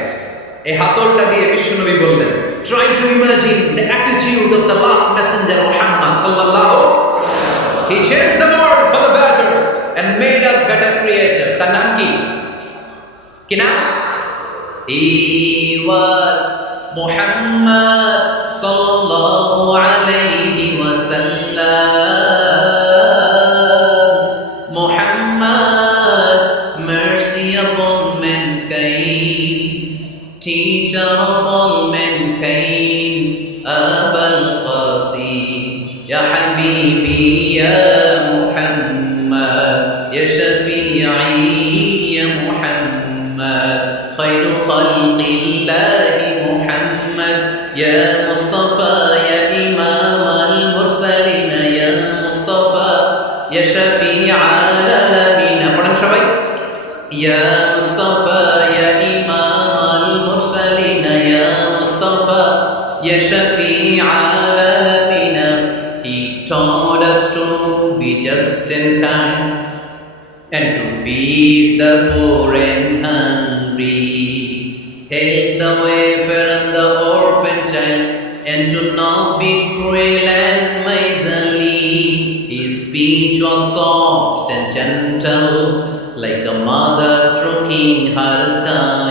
এই হাতলটা দিয়ে বিশ্বনবী বললেন, try to imagine the attitude of the last messenger Muhammad sallallahu. He changed the world for the better and made us better creatures. তার নাম কি? কি নাম? He was Muhammad sallallahu alayhi wa sallam. Muhammad, mercy upon mankind, teacher of all mankind, Abul Qasim, ya Habibi, ya Muhammad, ya Shafi'i, ya Muhammad, khairu khalqillahi Muhammad, ya Mustafa, ya Imam al-Mursalin, ya Mustafa, ya Shafi'i al-alamin. পড়েন সবাই, ya Mustafa, ya Imam al-Mursalin, ya Mustafa, ya Shafi'i al-alamin. He taught us to be just and kind, and to feed the poor and hungry, help the wafer and the orphan child, and to not be cruel and miserly. His speech was soft and gentle, like a mother stroking her child.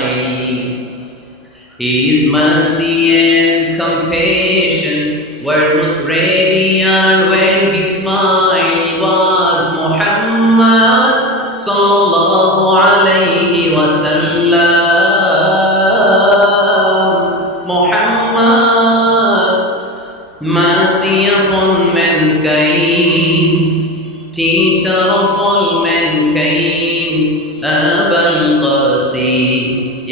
His mercy and compassion were most radiant when his smile was Muhammad sallallahu alayhi wa sallam. Muhammad, mercy upon mankind, teacher of all mankind, Abul Qasim,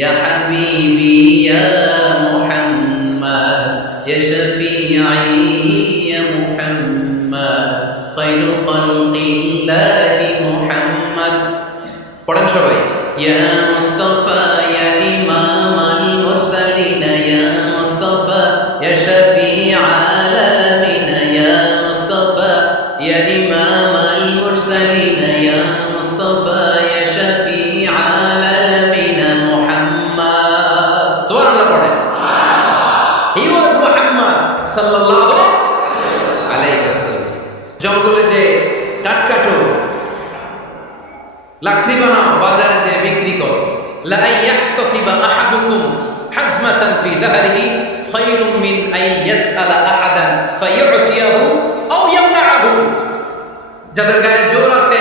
ya Habibi, ya Muhammad, ya Shafi'i, ya Muhammad, khairu khalqillahi Muhammad. পড়েন সবাই, ya Mustafa, ya Imam al-Mursalin, ya Mustafa, ya Shafi'i al-alamin, ya Mustafa, ya Imam al-Mursalin, ya Mustafa, ya Shafi'i al-alamin. Muhammad, সুবহানাল্লাহ পড়েন। He was Muhammad sallallahu alayhi wasallam. জঙ্গলে যে কাঠ কাটো, লাকড়ি বানাও, বাজারে যে বিক্রি করো, লা ইয়াহতাতিবা আহাদুকুম হাজমাতান ফি যাহরিহি খায়রুম মিন আন ইয়াসআলা আহাদান ফায়ু'তিয়াহু আও ইয়ামনাহু। যাদের গায়ে জোর আছে,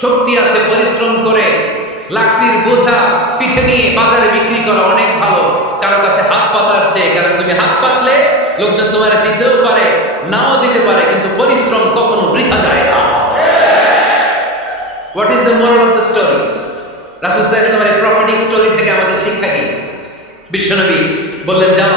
শক্তি আছে, পরিশ্রম করে লাকড়ির বোঝা পিঠে নিয়ে বাজারে বিক্রি করা অনেক ভালো কারো কাছে হাত পাতার চেয়ে। কারণ তুমি হাত পাতলে লোকজন তোমার দিতেও পারে, নাও দিতে পারে, কিন্তু পরিশ্রম কখনো বৃথা যায় না। What is the moral of the story? রাসূল সাল্লাল্লাহু আলাইহি ওয়াসাল্লামের প্রফেটিক স্টোরি থেকে আমাদের শিক্ষা কি? বিশ্বনবী বললেন, যাও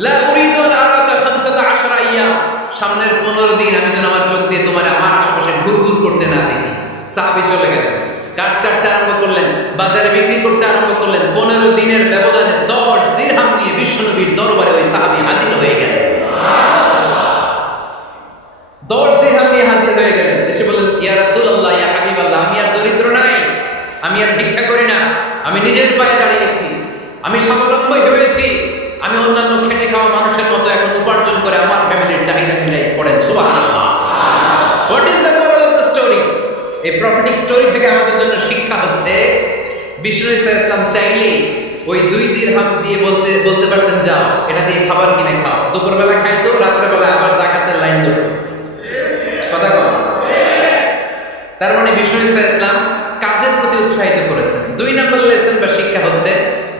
লা উরিদু আন আরাকা 15 আইয়াম, সামনের 15 দিন আমি যেন আমার চোখ দিয়ে তোমার আমার আশেপাশে ঘুরঘুর করতে না দেখি। সাহাবী চলে গেলেন, কাট কাটতে আরম্ভ করলেন, বাজারে বিক্রি করতে আরম্ভ করলেন। 15 দিনের ব্যবধানে 10 দিরহাম নিয়ে বিশ্বনবীর দরবারে ওই সাহাবী হাজির হয়ে গেলেন। 10 দিরহাম নিয়ে হাজির হয়ে গেলেন। এসে বললেন, ইয়া রাসূলুল্লাহ, ইয়া হাবিবাল্লাহ, আমি আর দরিদ্র নাই, আমি আর ভিক্ষা করি না, আমি নিজের পায়ে দাঁড়িয়েছি, আমি স্বাবলম্বী হয়েছি, আমি অন্যান্য খেটে খাওয়া মানুষের মতো এখন উপার্জন করে আমার ফ্যামিলির চাহিদা মিটাই। পড়েন সুবহানাল্লাহ। What is the moral of the story? এই প্রফেটিক স্টোরি থেকে আমাদের জন্য শিক্ষা হচ্ছে, বিষ্ণু ঈসা ইসলাম চাইলে ওই 2 দিরহাম দিয়ে বলতে পারতেন, যাও এটা দিয়ে খাবার কিনে খাও। দুপুরবেলা খাইতো, রাত্রেবেলা আবার যাকাতের লাইন ধরতো। কথা কম। তার মানে বিষ্ণু ঈসা ইসলাম কাজের প্রতি উৎসাহিত করেছেন। 2 নম্বর লেসন বা শিক্ষা হচ্ছে,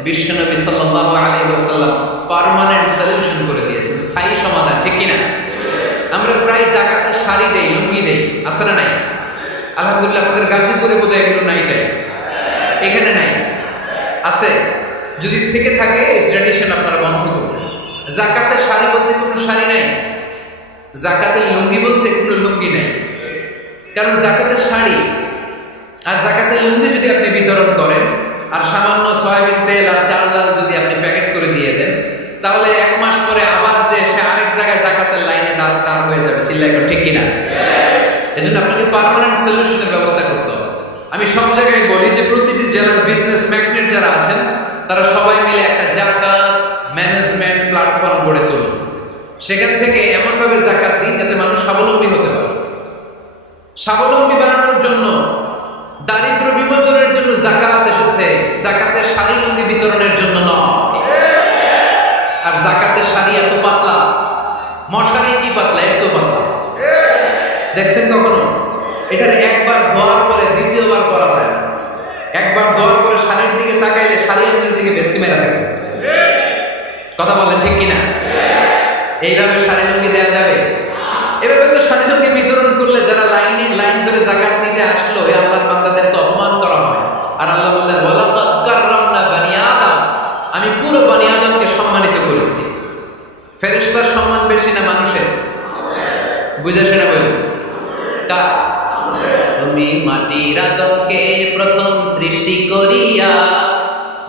বিশ্বনবী সাল্লাল্লাহু আলাইহি ওয়াসাল্লাম পার্মানেন্ট সলিউশন করে দিয়েছেন, স্থায়ী সমাধান। ঠিক কিনা? আমরা প্রায় যাকাতের শাড়ি দেই, লুঙ্গি দেই, আছে না নাই? আলহামদুলিল্লাহ, আপনাদের গাজীপুরে বোধহয় এগুলো নাইটাই, এখানে নাই, আছে। যদি থেকে থাকে এই ট্র্যাডিশন আপনারা বন্ধ করবেন। যাকাতের শাড়ি বলতে কোনো শাড়ি নাই, যাকাতের লুঙ্গি বলতে কোনো লুঙ্গি নাই। কারণ যাকাতের শাড়ি আর যাকাতের লুঙ্গি যদি আপনি বিতরণ করেন, আর সামান্য সয়াবিন তেল আর চাল ডাল যদি আপনি প্যাকেট করে দিয়ে দেন, তাহলে 1 মাস পরে আবার যে সে আরেক জায়গায় যাকাতের লাইনে দাঁড় হয়ে যাবে। চিল্লাই কর, ঠিক কিনা? এজন্য আপনাকে পার্মানেন্ট সলিউশনের ব্যবস্থা করতে হবে। আমি সব জায়গায় বলি যে প্রতিটি জেলার বিজনেস ম্যাগনেট যারা আছেন, তারা সবাই মিলে একটা যাকাত ম্যানেজমেন্ট প্ল্যাটফর্ম গড়ে তুলুন। সেখান থেকে এমনভাবে যাকাত দিন যাতে মানুষ স্বাবলম্বী হতে পারে। স্বাবলম্বী বানানোর জন্য, দারিদ্র বিমোচনের জন্য যাকাত এসেছে, যাকাতের শাড়ি লুঙ্গি বিতরণের জন্য নয়। আর যাকাতের শাড়ি এত পাতলা, মশারি কি পাতলা, এসো পাতলা। দেখছেন কখনো? এটার একবার ধোয়ার পরে দ্বিতীয়বার পরা যায় না। একবার ধোয়ার পরে শাড়ির দিকে তাকাইলে শাড়ি আঙ্গুলের দিকে বেশি মেরা থাকবে। কথা বলেন, ঠিক কিনা? এইভাবে শাড়ি লুঙ্গি দেওয়া যাবে? এভাবে তো শাড়ি লুঙ্গি বিতরণ করলে যারা লাইন ধরে যাকাত নিতে আসলো, এই আল্লাহর বান্দাদেরকে অপমান করা হয়। আর আল্লাহ বললেন, ওয়ালাকাদ কাররামনা বানি আদম, আমি পুরো বানি আদমকে সম্মানিত করেছি। ফেরেশতার সম্মান বেশি না মানুষের? বুঝে শুনে বলুন, কার? তুমি মাটির আদমকে প্রথম সৃষ্টি করিয়া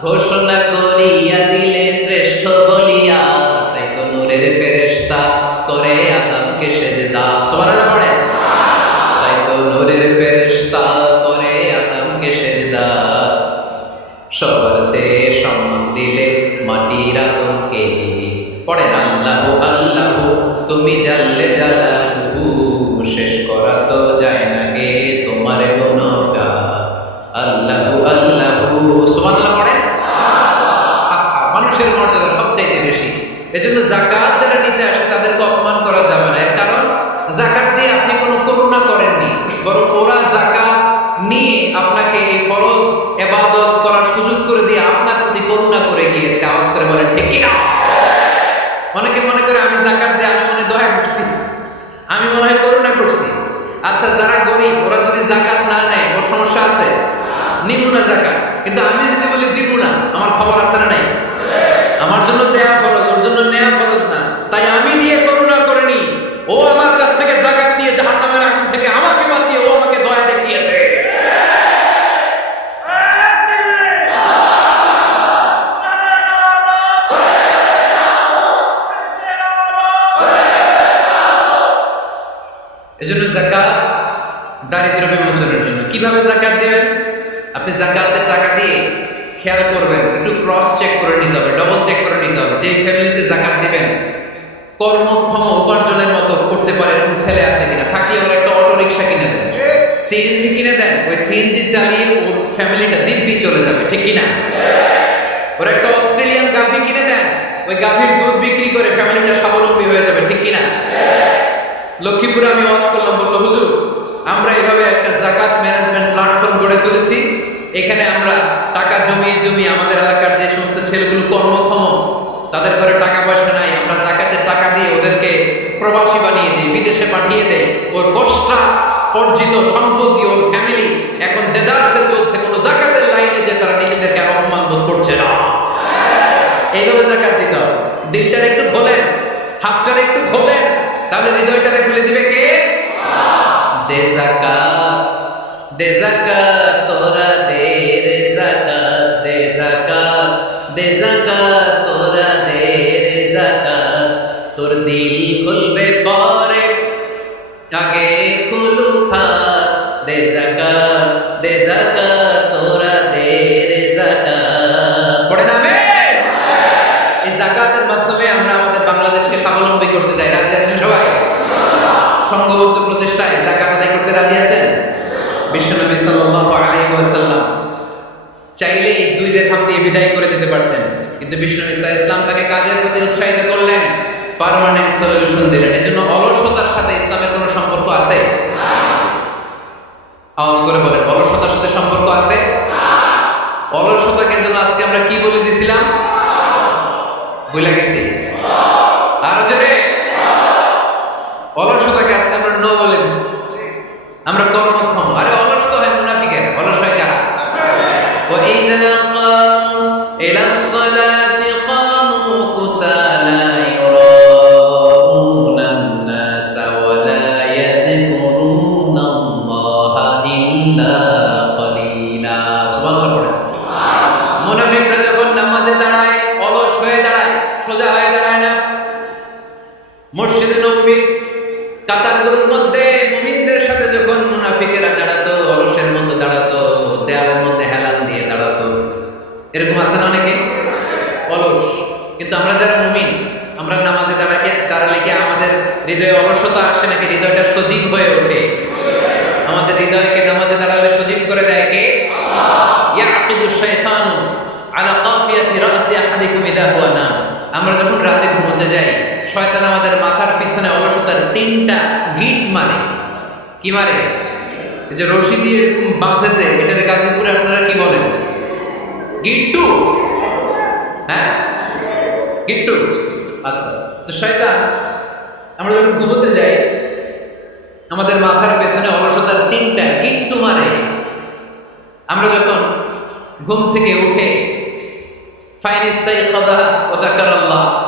ঘোষণা করিয়া দিলে শ্রেষ্ঠ বলিয়া, তাই তো নূরের ফেরেশতা করে আদমকে সেজদা। সুবহানাল্লাহ পড়ে। তাই তো নূরের ফেরেশতা করে আদমকে সেজদা। সবার চেয়ে সম্মান দিলে মাটির আদমকে। পড়েন, আল্লাহু আল্লাহু তুমি জাল্লে জালালুহু, শেষ করা তো যায় না গে তোমার গুণগান। আল্লাহু আল্লাহু, সুবহানাল্লাহ পড়েন। মানুষের মর্যাদা সবচাইতে বেশি। এজন্য যাকাত যারা নিতে আসে তাদেরকে অপমান করা যাবে না। এর কারণ যাকাত দিয়ে আপনি কোনো করুণা করেননি, বরং ওরা যাকাত নিয়ে আপনাকে এই ফরজ ইবাদত করার সুযোগ করে দিয়ে আপনার প্রতি করুণা করে গিয়েছে। আওয়াজ করে বলেন, ঠিক কি না? অনেকে মনে করে আমি যাকাত দিয়ে আমি মনে দয়া করছি, আমি মনে হয় করুণা করছি। আচ্ছা, যারা গরিব ওরা যদি যাকাত না নেয় ওর সমস্যা আছে? নিবো না যাকাত। কিন্তু আমি যদি বলি দিব না, আমার খবর আছে না নাই? আমার জন্য দেয়া ফরজ, ওর জন্য নেয়া ফরজ না। তাই আমি দিয়ে করুণা করিনি, ও আমার কাছ থেকে যাকাত দিয়ে জাহান্নামের আগুন থেকে আমাকে বাঁচিয়ে ও আমাকে দয়া দেখিয়েছে। এজন্য যাকাত দারিদ্র বিমোচনের জন্য। কিভাবে যাকাত দিবেন? আপনি যাকাতের টাকা দিয়ে খেয়াল করবেন, একটু ক্রস চেক করে নিতে হবে, ডবল চেক করে নিতে হবে যে ফ্যামিলিতে যাকাত দিবেন কর্মক্ষম উপার্জনের মতো করতে পারে এরকম ছেলে আছে কিনা। থাকলে ওর একটা অটো রিক্সা কিনে দেন, সিএনজি কিনে দেন, ওই সিএনজি চালিয়ে ওর ফ্যামিলিটা দিব্যি চলে যাবে। ঠিক কিনা? ওর একটা অস্ট্রেলিয়ান গাভী কিনে দেন, ওই গাভীর দুধ বিক্রি করে ফ্যামিলিটা স্বাবলম্বী হয়ে যাবে। ঠিক কিনা? লক্ষ্মীপুরে আমি ওয়াজ করলাম, বললো হুজুর আমরা এইভাবে একটা যাকাত ম্যানেজমেন্ট প্ল্যাটফর্ম গড়ে তুলেছি। এখানে আমরা টাকা জমিয়ে আমাদের এলাকার যে সমস্ত ছেলেগুলো কর্মক্ষম, তাদের ঘরে টাকা পয়সা নাই, আমরা যাকাতের টাকা দিয়ে ওদেরকে প্রবাসী বানিয়ে দিই, বিদেশে পাঠিয়ে দেয়। ওর কষ্টা অর্জিত সম্পদ দিয়ে ওর ফ্যামিলি এখন দেদারসে চলছে, কোনো যাকাতের লাইনে যে তারা নিজেদেরকে আর অপমান বোধ করছে না। এইভাবে যাকাত দিতে হবে। দিলটার একটু খোলেন, হাতটার একটু খোলেন, তাহলে হৃদয়টারে খুলে দিবে কে? দে যাকাত, দে যাকাত, তোরা দে রে যাকাত, দে যাকাত, দে যাকাত, তোরা দে রে যাকাত। তোর দিল খুলবে পরে, আগে খুলুক হাত। দে যাকাত, দে যাকাত, তোরা দে রে যাকাত। পড়ে না আমিন? এই যাকাতের মাধ্যমে আমরা আমাদের বাংলাদেশকে স্বাবলম্বী করতে চাই। রাজি আছেন সবাই? সংঘবদ্ধ প্রচেষ্টায় যাকাত আদায় করতে রাজি আছেন? বিশ্বনবী সাল্লাল্লাহু আলাইহি ওয়াসাল্লাম চাইলেই 2 দিরহাম দিয়ে বিদায় করে দিতে পারতেন, কিন্তু বিশ্বনবী সাল্লাল্লাহু আলাইহি ওয়াসাল্লাম তাকে কাজের প্রতি উৎসাহিত করলেন, পার্মানেন্ট সলিউশন দিলেন। এজন্য অলসতার সাথে ইসলামের কোনো সম্পর্ক আছে? আওয়াজ করে বলেন, অলসতার সাথে সম্পর্ক আছে? অলসতাকে যেন আজকে আমরা কি বলে দিছিলাম? ভুলে গেছি? আরো জোরে, অলসতাকে আজকে আমরা নো বলে দিছি। আমরা কর্মক্ষম। আরে অলস তো হয় মুনাফিকের, অলস হয় কারা? وَإِذَا قَامُوا إِلَى الصَّلَاةِ قَامُوا كُسَالَى يُرَاءُونَ النَّاسَ وَلَا يَذْكُرُونَ اللَّهَ إِلَّا قَلِيلًا। সুবহানাল্লাহ পড়ে। মুনাফিকরা যখন নামাজে দাঁড়ায় অলস হয়ে দাঁড়ায়, সোজা হয়ে দাঁড়ায় না। মসজিদে নববীর কাতারগুলোর মধ্যে মুমিনদের সাথে যখন মুনাফিকেরা দাঁড়াতো, অলসের মতো দাঁড়াতো, দেয়ালের মধ্যে হেলান দিয়ে দাঁড়াতো। এরকম আছে না অনেকে অলস? কিন্তু আমরা যারা মুমিন, আমরা নামাজে দাঁড়ালে কি আমাদের হৃদয়ে অলসতা আসে নাকি হৃদয়টা সজীব হয়ে ওঠে? আমাদের হৃদয়কে নামাজে দাঁড়ালে সজীব করে দেয় কে? ইয়াকিদু শাইতানু আলা কাফিয়াতি রাসি আহাদিকুম ইযা হুয়া নাম। আমরা যখন রাতে ঘুমোতে যাই, শয়তান আমাদের মাথার পিছনে অলসতার 3টা গিট মারে। কি মারে? এই যে রশি দিয়ে এরকম বাঁধেছে, এটার গাজীপুরে আপনারা কি বলেন? গিট্টু। হ্যাঁ, গিট্টু। আচ্ছা, তো শয়তান আমরা যখন ঘুমোতে যাই, আমাদের মাথার পেছনে অলসতার 3টা গিট্টু মারে। আমরা যখন ঘুম থেকে উঠে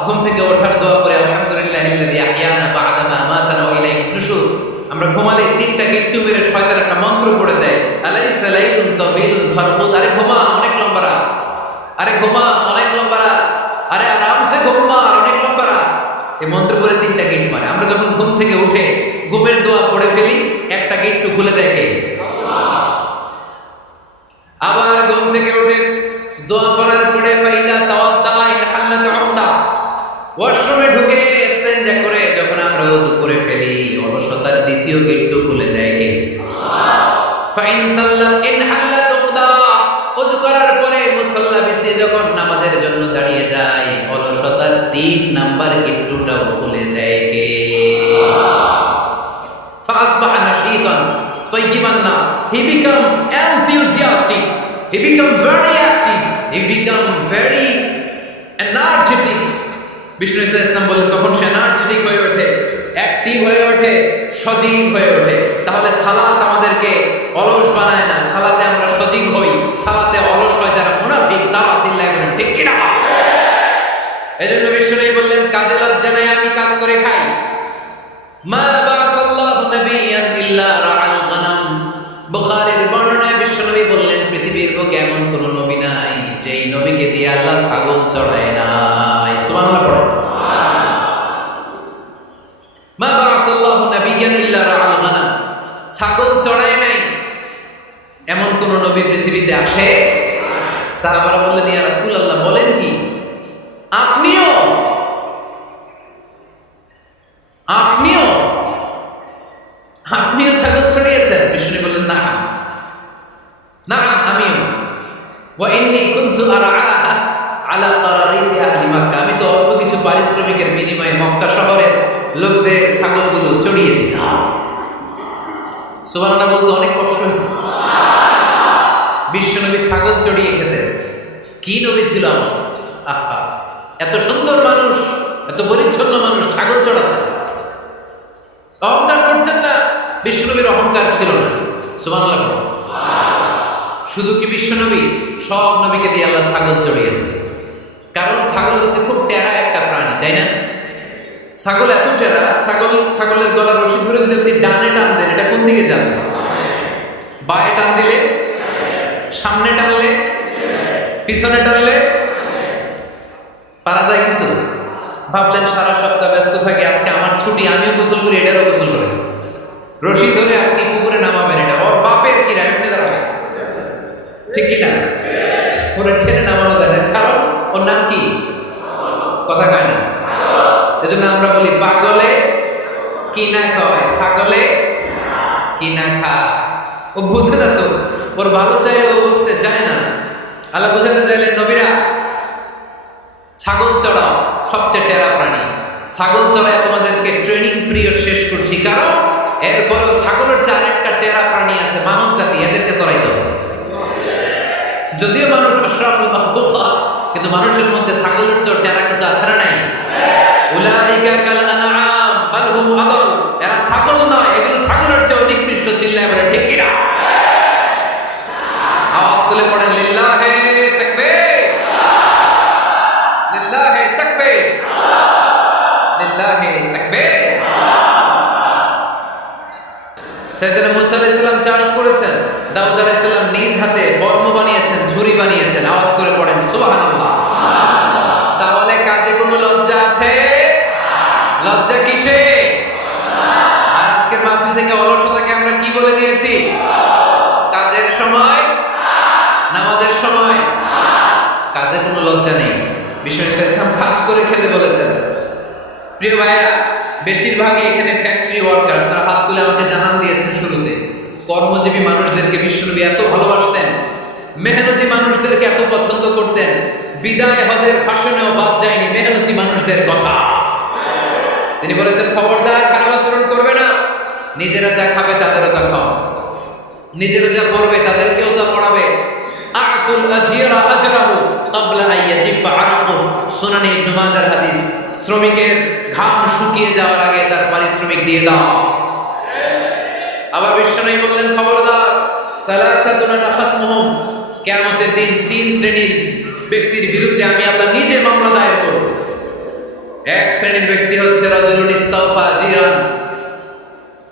ঘুম থেকে ওঠার দোয়া করে আলহামদুলিল্লাহিল্লাযী আহইয়ানা বা'দা মা আমাতানা ওয়া ইলাইহিন নুশুর, আমরা ঘুমালে 3টা গিট্টু মেরে শয়তান একটা মন্ত্র পড়ে দেয়, আলাইসা লাইলুন তাওয়িলুন ফারকুদ। আরে ঘুমা, অনেক লম্বা রাত। আরে ঘুমা, অনেক লম্বা রাত। আরে আরামসে ঘুমা, অনেক লম্বা রাত। এই মন্ত্র পড়ে 3টা গিট মারে। আমরা যখন ঘুম থেকে উঠে ঘুমের দোয়া পড়ে ফেলি, একটা গিট্টু খুলে দেয় কে? আবার ঘুম থেকে উঠে দোয়া পড়ার পরে ফাইদা তাওয়াদ্দা ইন হাল্লাত উমদা, ওয়াশরুমে ঢুকে ইস্তেনজা করে যখন আমরা ওযু করে ফেলি, অলসতার 2য় গিট্টু খুলে দেয় কে? ফাইন সাল্লাত ইন হাল্লাত উমদা, ওযু করার পরে মুসাল্লা বিছিয়ে যখন নামাজের জন্য দাঁড়িয়ে যায়, অলসতার 3 নাম্বার গিট্টুটাও খুলে দেয় কে? ফাসবাহা নাশীতান তাইয়িবান নাফস, he become enthusiastic, he become very active, he become very energetic. বিষ্ণু ইসলাম বলেন তখন সে এনার্জেটিক হয়ে ওঠে, অ্যাক্টিভ হয়ে ওঠে, সজীব হয়ে ওঠে। তাহলে সালাত আমাদেরকে অলস বানায় না, সালাতে আমরা সজীব হই। সালাতে অলস হয় যারা মুনাফিক, তারা চিল্লায় বলেন ঠিক কিনা? এজন্য বিষ্ণু বললেন কাজে লজ্জা নাই, আমি কাজ করে খাই। মা বাসাল্লাহু নাবিয়ান ইল্লা রাআল গানাম। বুখারীর বর্ণনায় বিশ্বনবী বললেন পৃথিবীর বুকে এমন কোন নবী নাই যেই নবীকে দিয়ে আল্লাহ ছাগল চড়ায় নাই। সুবহানাল্লাহ পড়ে। মা বাসাল্লাহু নাবিয়ান ইল্লা রাআল গানাম, ছাগল চড়ায় নাই এমন কোন নবী পৃথিবীতে আসে? সাহাবারা বললেন ইয়া রাসূলুল্লাহ, বলেন কি? আপনিও ছাগল ছড়িয়েছেন? বিষ্ণু বললেন না, আমিও। ওয়া ইন্নী কুনতু আরআহা আলা কারারিতি আহলি মক্কা, আমি তো অল্প কিছু পারিশ্রমিকের বিনিময়ে মক্কা শহরের লোকদের ছাগলগুলো চড়িয়ে দিতাম। সুবহানাল্লাহ বলতে অনেক কষ্ট হয়েছে। বিশ্বনবী ছাগল চড়িয়ে খেতেন। কি নবী ছিল আমার! আহা, এত সুন্দর মানুষ, এত পরিচ্ছন্ন মানুষ, ছাগল চড়াতেন। অহংকার করতেন না, বিশ্বনবীর অহংকার ছিল না। সুবহানাল্লাহ। শুধু কি বিশ্বনবী? সব নবীকে দিয়ে আল্লাহ ছাগল চড়িয়েছে। কারণ ছাগল হচ্ছে খুব টেরা একটা প্রাণী, তাই না? ছাগল এত টেরা, ছাগলের গলার রশি ধরে যদি আপনি ডানে টান দেন, এটা কোন দিকে যাবে? বায়ে টান দিলে, সামনে টানলে, পিছনে টানলে পারা যায় কিছু? ভাবলেন সারা সপ্তাহ ব্যস্ত থাকে, আজকে আমার ছুটি, আমিও গোসল করি, এটারও গোসল করি। রশি ধরে আপনি পুকুরে নামাবেন, এটা ওর বাপের কিরা এমনি দাঁড়াবে, ঠিক কিনা? ওরা ঠেলে নামানো যায় না, কারণ ওর নাম কি? কথা কয় না। এজন্য আমরা বলি পাগলে কি না কয়, ছাগলে কি না খায়। ও বুঝে না তো, ওর ভালো চাইলে ও বুঝতে চায় না। আল্লাহ বুঝাতে চাইলেন, নবীরা ছাগল চড়াও, সবচেয়ে টেরা প্রাণী, ছাগল চড়ায় তোমাদেরকে ট্রেনিং পিরিয়ড শেষ করছি, কারণ এরপরেও ছাগলের চেয়ে আরেকটা টেরা প্রাণী আছে, মানব জাতি, এদেরকে চড়াইতে হবে। যদিও মানুষ আশরাফুল মাখলুকাত, কিন্তু মানুষের মধ্যে ছাগলের চেয়ে টেরা কিছু আছে না নাই? উলাইকা কাল আনআম বাল হুম আদল, এরা ছাগল নয়, এগুলো ছাগলের চেয়ে নিকৃষ্ট। চিল্লায় বলে ঠিক কিনা? আওয়াজ তুলে পড়েন লিল্লাহে তাকবীর, লিল্লাহে তাকবীর, লিল্লাহে তাকবীর। সাইয়েদনা মুসা আলাইহিস সালাম চাষ করেছেন, দাউদ আলাইহিস সালাম নিজ হাতে বর্ম বানিয়েছেন, ঝুরি বানিয়েছেন। আওয়াজ করে পড়েন সুবহানাল্লাহ। তাহলে কাজে কোনো লজ্জা আছে? লজ্জা কিসে? আর আজকের মাহফিল থেকে অলসতাকে আমরা কি বলে দিয়েছি? কাজের সময়, নামাজের সময় কাজে কোনো লজ্জা নেই। বিষ্ণু ইসলাম কাজ করে খেতে বলেছেন। প্রিয় ভাইরা, বেশিরভাগই এখানে ফ্যাক্টরি ওয়ার্কার, তারা হাত তুলে আমাকে জানান দিয়েছেন শুরুতে। কর্মজীবী মানুষদেরকে বিশ্বনবী এত ভালোবাসতেন, মেহনতি মানুষদেরকে এত পছন্দ করতেন। বিদায় হজের ভাষণেও বাদ যায়নি মেহনতি মানুষদের কথা। তিনি বলেছেন, খবরদার খারাপ আচরণ করবে না, নিজেরা যা খাবে তাদেরও তা খাও, নিজেরা যা পড়বে তাদেরকেও তা পড়াবে। আতুল আজিরা আজরাহু ক্বাবলা আইয়াজিফা আরাকু, সুনানে ইবনে মাজার হাদিস। শ্রমিকের ঘাম শুকিয়ে যাওয়ার আগে তার পারিশ্রমিক দিয়ে দাও। আবার বিশ্বনবী বললেন, খবরদার সালাসাতুন আনা খাসমুহুম, কিয়ামতের দিন তিন শ্রেণীর ব্যক্তির বিরুদ্ধে আমি আল্লাহ নিজে মামলা দায়ের করব। এক শ্রেণীর ব্যক্তি হচ্ছে রাজুলুন ইস্তাওফা আজিরান,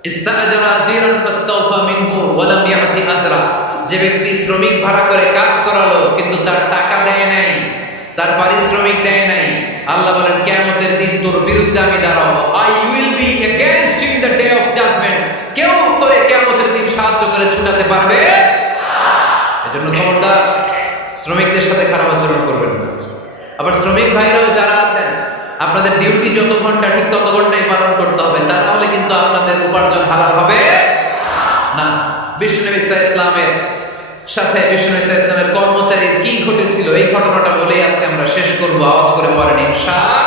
ইস্তাআজারা আজিরান ফাস্তাওফা মিনহু ওয়া লাম ইয়াতি আজরা, যে ব্যক্তি শ্রমিক ভাড়া করে কাজ করালো কিন্তু তার টাকা দেয় নাই, তার পারিশ্রমিক দেয় নাই। আল্লাহ বলেন, কিয়ামতের দিন তোর বিরুদ্ধে আমি দাঁড়াবো। I will be against you in the day of judgement. কেউ তোরে কিয়ামতের দিন সাহায্য করে ছুটাতে পারবে না। এজন্য খবরদার শ্রমিকদের সাথে খারাপ আচরণ করবেন না। আবার শ্রমিক ভাইরাও যারা আছেন, আপনাদের ডিউটি যত ঘন্টা ঠিক তত ঘন্টাই পালন করতে হবে, তা না হলে কিন্তু আপনাদের উপার্জন হালাল হবে না। বিশ্বনবী ইসলামের সাথে বিশ্বনবী ইসলামের কর্মচারীর কি ঘটেছিল, এই ঘটনাটা বলেই আজকে আমরা শেষ করব। আওয়াজ করে পড়েন ইনশাআল্লাহ।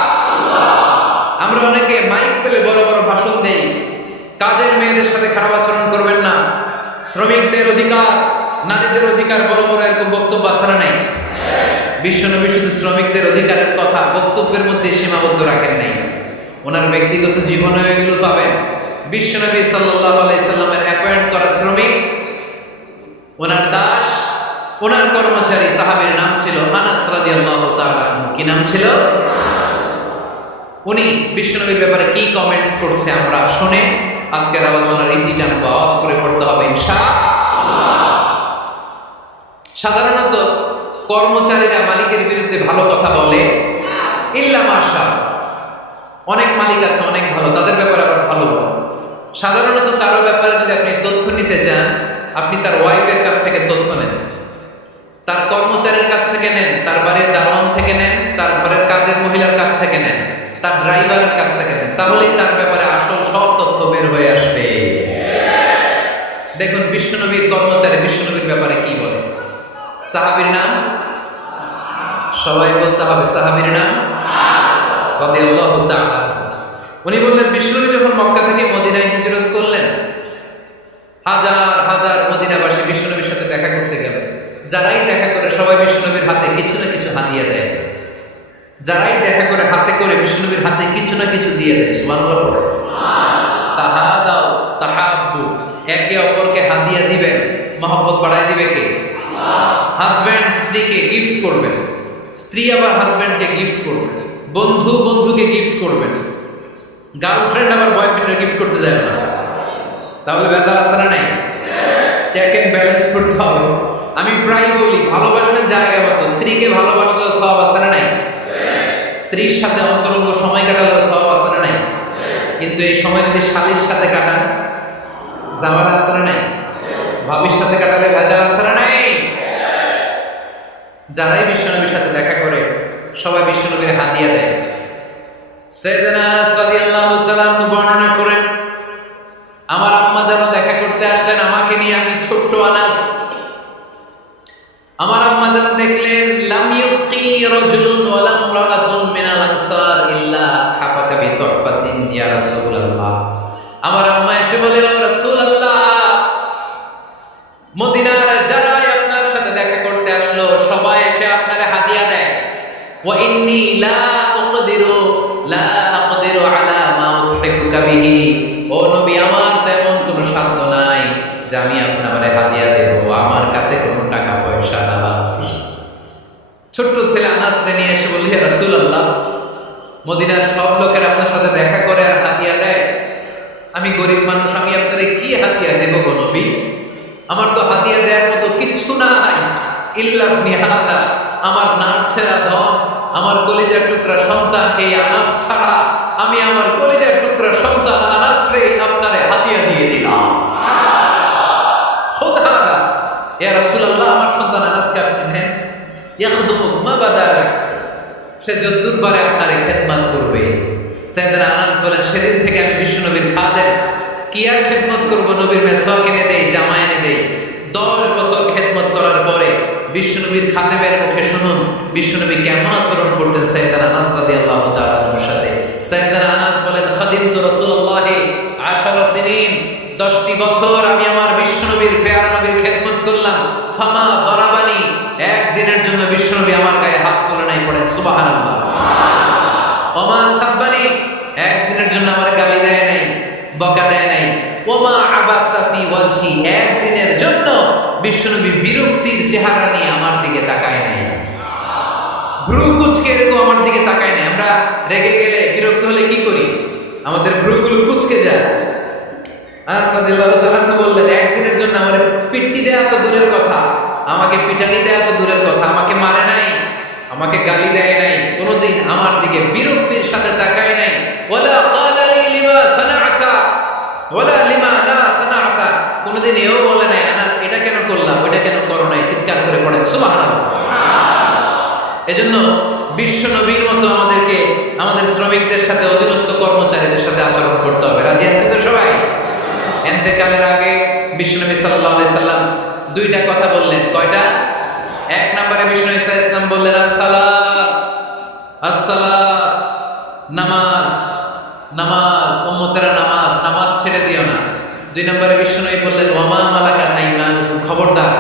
আমরা অনেকে মাইক পেলে বড় বড় ভাষণ দেই, কাজের মেয়েদের সাথে খারাপ আচরণ করবেন না, শ্রমিকদের অধিকার, নারীদের অধিকার, বড় বড় এরকম বক্তব্য আছে না নাই? বিশ্বনবী শুধু শ্রমিকদের অধিকারের কথা বক্তব্যের মধ্যে সীমাবদ্ধ রাখেন নাই, ওনার ব্যক্তিগত জীবনে এগুলো পাবেন। বিশ্বনবী সাল্লাল্লাহু আলাইহি সাল্লামের অ্যাপয়েন্ট করা শ্রমিক, ওনার দাস, ওনার কর্মচারী সাহাবীর নাম ছিল আনাস রাদিয়াল্লাহু তাআলা আনহু। কি নাম ছিল? উনি বিশ্বনবীর ব্যাপারে কি কমেন্টস করছে আমরা শুনে আজকের আলোচনার ইতি টানবো। আওয়াজ করে পড়তে হবে ইনশাআল্লাহ। সাধারণত কর্মচারীরা মালিকের বিরুদ্ধে ভালো কথা বলে, ইল্লা মাশা, অনেক মালিক আছে অনেক ভালো, তাদের ব্যাপারে আবার ভালো বলে। সাধারণত কারো ব্যাপারে যদি আপনি তথ্য নিতে চান, আপনি তার ওয়াইফের কাছ থেকে তথ্য নেন, তার কর্মচারীর কাছ থেকে নেন, তার বাড়ির দারোয়ান থেকে নেন, তার ঘরের কাজের মহিলার কাছ থেকে নেন, তার ড্রাইভারের কাছ থেকে নেন, তাহলেই তার ব্যাপারে আসল সব তথ্য বের হয়ে আসবে। দেখুন বিশ্বনবীর কর্মচারী বিশ্বনবীর ব্যাপারে কি বলে। সাহাবীর নাম সবাই বলতে হবে, সাহাবীর নাম রাদিয়াল্লাহু তাআলা। উনি বললেন, বিশ্বনবী যখন মক্কা থেকে মদিনায় হিজরত করলেন, হাজার হাজার মদিনাবাসী বিশ্বনবীর সাথে দেখা করতে গেল। যারাই দেখা করে সবাই বিশ্বনবীর হাতে কিছু না কিছু হাদিয়া দেয়, যারাই দেখা করে হাতে করে বিশ্বনবীর হাতে কিছু না কিছু দিয়ে দেয়। সুবহানাল্লাহ। তাহাদাউ তাহাব্বু, একে অপরকে হাদিয়া দিবেন, মহব্বত বাড়ায় দিবে কে? হাজব্যান্ড স্ত্রীকে গিফট করবেন, স্ত্রী আবার হাজব্যান্ডকে গিফট করবে, বন্ধু বন্ধুকে গিফট করবে না, গার্লফ্রেন্ড আবার বয়ফ্রেন্ডের গিফট করতে যাবে না। তাহলে ভেজাল আছে না নাই? চেক এন্ড ব্যালেন্স করতে হবে। আমি প্রায় বলি, ভালোবাসবেন জায়গা মতো। স্ত্রীকে ভালোবাসলেও সব আছে না নাই? স্ত্রীর সাথে অন্তরঙ্গ সময় কাটালেও সব আছে না নাই? কিন্তু এই সময় যদি স্বামীর সাথে কাটান, ঝামেলা আছে না নাই? ভাবির সাথে কাটালে ভেজাল আছে না নাই? যারাই বিশ্বনবীর সাথে দেখা করে সবাই বিশ্বনবীর হাদিয়া দেয়। সাইয়েদনা আনাস রাদিয়াল্লাহু তাআলা আনহু বর্ণনা করেন, আমার আম্মা যেন দেখা করতে আসলেন আমাকে নিয়ে, আমি ছোট্ট আনাস। আমার আম্মা যেন দেখলেন, লাম ইউকি রাজুলুন ওয়ালা ইমরাআতুন মিনাল আনসার ইল্লা হাফাকা বিতুহফাতিন ইয়া রাসূলুল্লাহ। আমার আম্মা এসে বলে, ও রাসূলুল্লাহ, মদিনার যারাই আপনার সাথে দেখা করতে আসলো সবাই এসে আপনার হাদিয়া দেয়। ওয়া ইন্নী লা আকদিরু আলা মা উতহিফুকা বিহি। ও নবী, আমার তেমন কোনো সাধ্য নাই যে আমি আপনারে হাদিয়া দেব, আমার কাছে কোনো টাকা পয়সা নাই। ছোট্ট ছেলে আনাস রে নিয়ে এসে বলল, ইয়া রাসূলুল্লাহ, মদিনার সব লোকের আপনার সাথে দেখা করে আর হাদিয়া দেয়, আমি গরিব মানুষ, আমি আপনারে কি হাদিয়া দেব গো নবী? আমার তো হাদিয়া দেওয়ার মতো কিচ্ছু নাই। ইল্লা ইবনি হাদা, আমার নাড়ছেড়া ধন, আমার কলিজার টুকরা সন্তান এই আনাস ছাড়া আমি আমার কলিজার টুকরা সন্তান আনাস রে আপনারে হাদিয়া দিয়ে দিলাম। খোদা, ইয়া রাসূলুল্লাহ, আমার সন্তান আনাসকে আপনি নেন, ইয়াখদুমুক মা বাদালাক, সে যদ্দুর পারে আপনারে খেদমত করবে। সাইয়েদনা আনাস বলেন, সেদিন থেকে আমি বিশ্বনবীর খাদেম। কি আর খেদমত করব? নবীর মেসওয়াক এনে দেই, জামা এনে দেই। 10 বছর খেদমত করার পরে বিশ্বনবীর খাদেমের মুখে শুনুন বিশ্বনবী কেমন আচরণ করতেন সাইয়েদনা আনাস রাদিয়াল্লাহু তাআলা আনহুর সাথে। সাইয়েদনা আনাস বলেন, খাদিমতু রাসূলুল্লাহি 10 সিনিন, 10টি বছর আমি আমার বিশ্বনবীর পেয়ারা নবীর খেদমত করলাম। ফামা দারাবানি, একদিনের জন্য বিশ্বনবী আমার গায়ে হাত তুলে নাই। পড়েন সুবহানাল্লাহ। ওমা সাব্বানি, একদিনের জন্য আমার গালি দেয় নাই, বকা দেয় নাই। ওমা আবাসা ফি ওয়াজহি, একদিনের জন্য বিশ্বনবী বিরক্তির চেহারা নিয়ে আমার দিকে তাকায় নাই, ভ্রু কুঁচকে এরকম আমার দিকে তাকায় নাই। আমরা রেগে গেলে, বিরক্ত হলে কি করি? আমাদের ভ্রুগুলো কুঁচকে যায়। আনাস রাদিয়াল্লাহু তাআলা বললেন, একদিনের জন্য আমার পিট্টি দেয়া তো দূরের কথা, আমাকে পিটানি দেয়া তো দূরের কথা, আমাকে মারে নাই, আমাকে গালি দেয় নাই, কোনোদিন আমার দিকে বিরক্তির সাথে তাকায় নাই। ওয়ালা ক্বালা লি লিমা সানা'তা ওয়ালা লিমা লা সানা'তা, কোনোদিন এও বলে নাই, আনাস এটা কেন করলাম, ওটা কেন করো নাই। চিৎকার করে পড়েন সুবহানাল্লাহ। এজন্য বিশ্ব নবীর মতো আমাদেরকে আমাদের শ্রমিকদের সাথে, অধীনস্থ কর্মচারীদের সাথে আচরণ করতে হবে। রাজি আছেন তো সবাই? ইন্তেকালের আগে বিশ্বনবী সাল্লাল্লাহু আলাইহি সাল্লাম 2টা কথা বললেন। কয়টা? 1 নম্বরে বিশ্বনবী সাল্লাল্লাহু আলাইহি সাল্লাম বললেন, আসসালাত, আসসালাত, নামাজ, নামাজ, উম্মতেরা নামাজ, নামাজ ছেড়ে দিও না। 2 নম্বরে বিশ্বনবী বললেন, ওয়ামা মালাকাত আইমানুকুম, খবরদার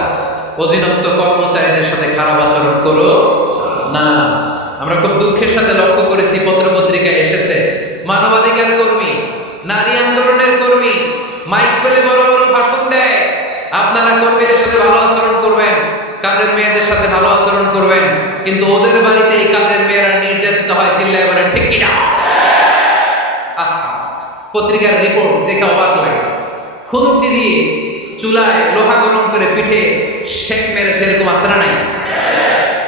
অধীনস্থ কর্মচারীদের সাথে খারাপ আচরণ করো না। আমরা খুব দুঃখের সাথে লক্ষ্য করেছি, পত্রপত্রিকায় এসেছে, মানবাধিকার কর্মী, নারী আন্দোলনের কর্মী মাইক পেলে বড় বড় ভাষণ দেয়, আপনারা কর্মীদের সাথে ভালো আচরণ করবেন, কাজের মেয়েদের সাথে ভালো আচরণ করবেন, কিন্তু ওদের বাড়িতে এই কাজের মেয়েরা নির্যাতিত হয়। চিল্লায় বলেন ঠিক কিনা? পত্রিকার রিপোর্ট দেখে অবাক লাগে। খুন্তি দিয়ে চুলায় লোহা গরম করে পিঠে শেক মেরেছে, এরকম আছে না নাই?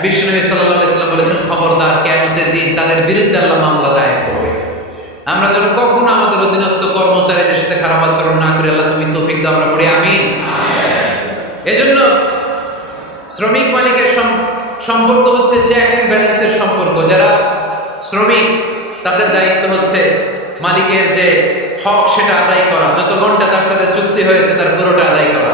বিশ্বনবী সাল্লাল্লাহু আলাইহি সাল্লাম বলেছেন, খবরদার, কিয়ামতের দিন তাদের বিরুদ্ধে আল্লাহ মামলা দায়ের করবে। আমরা যেন কখনো আমাদের অধীনস্থ কর্মচারীদের সাথে খারাপ আচরণ না করি। আল্লাহ তুমি তৌফিক দাও, আমরা পড়ি আমিন। এজন্য শ্রমিক মালিকের সম্পর্ক হচ্ছে চেক এন্ড ব্যালেন্সের সম্পর্ক। যারা শ্রমিক তাদের দায়িত্ব হচ্ছে মালিকের যে হক সেটা আদায় করা, যত ঘন্টা তার সাথে চুক্তি হয়েছে তার পুরোটা আদায় করা।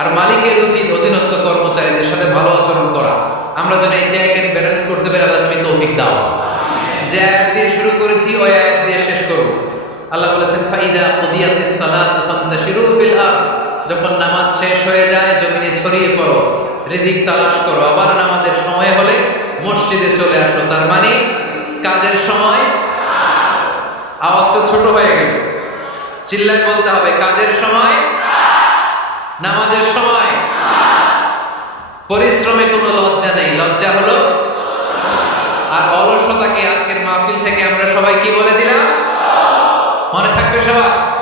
আর মালিকের উচিত অধীনস্থ কর্মচারীদের সাথে ভালো আচরণ করা। আমরা যেন এই চেক এন্ড ব্যালেন্স করতে পারি, আল্লাহ তুমি তৌফিক দাও। যে আয়াত দিয়ে শুরু করেছি ওই আয়াত দিয়ে শেষ করব। আল্লাহ বলেছেন, ফাইদা কুদিয়াতিস সালাত ফান্তাশিরু ফিল আরদ, যখন নামাজ শেষ হয়ে যায় জমিনে ছড়িয়ে পড়ো, রিজিক তালাশ করো। আবার নামাজের সময় হলে মসজিদে চলে আসো। তার মানে কাজের সময়, আওয়াজটা ছোট হয়ে গেল, চিল্লায় বলতে হবে, কাজের সময়, নামাজের সময়। পরিশ্রমে কোনো লজ্জা নেই, লজ্জা হলো আর অলসতাকে আজকের মাহফিল থেকে আমরা সবাই কি বলে দিলাম? মনে থাকবে সবার?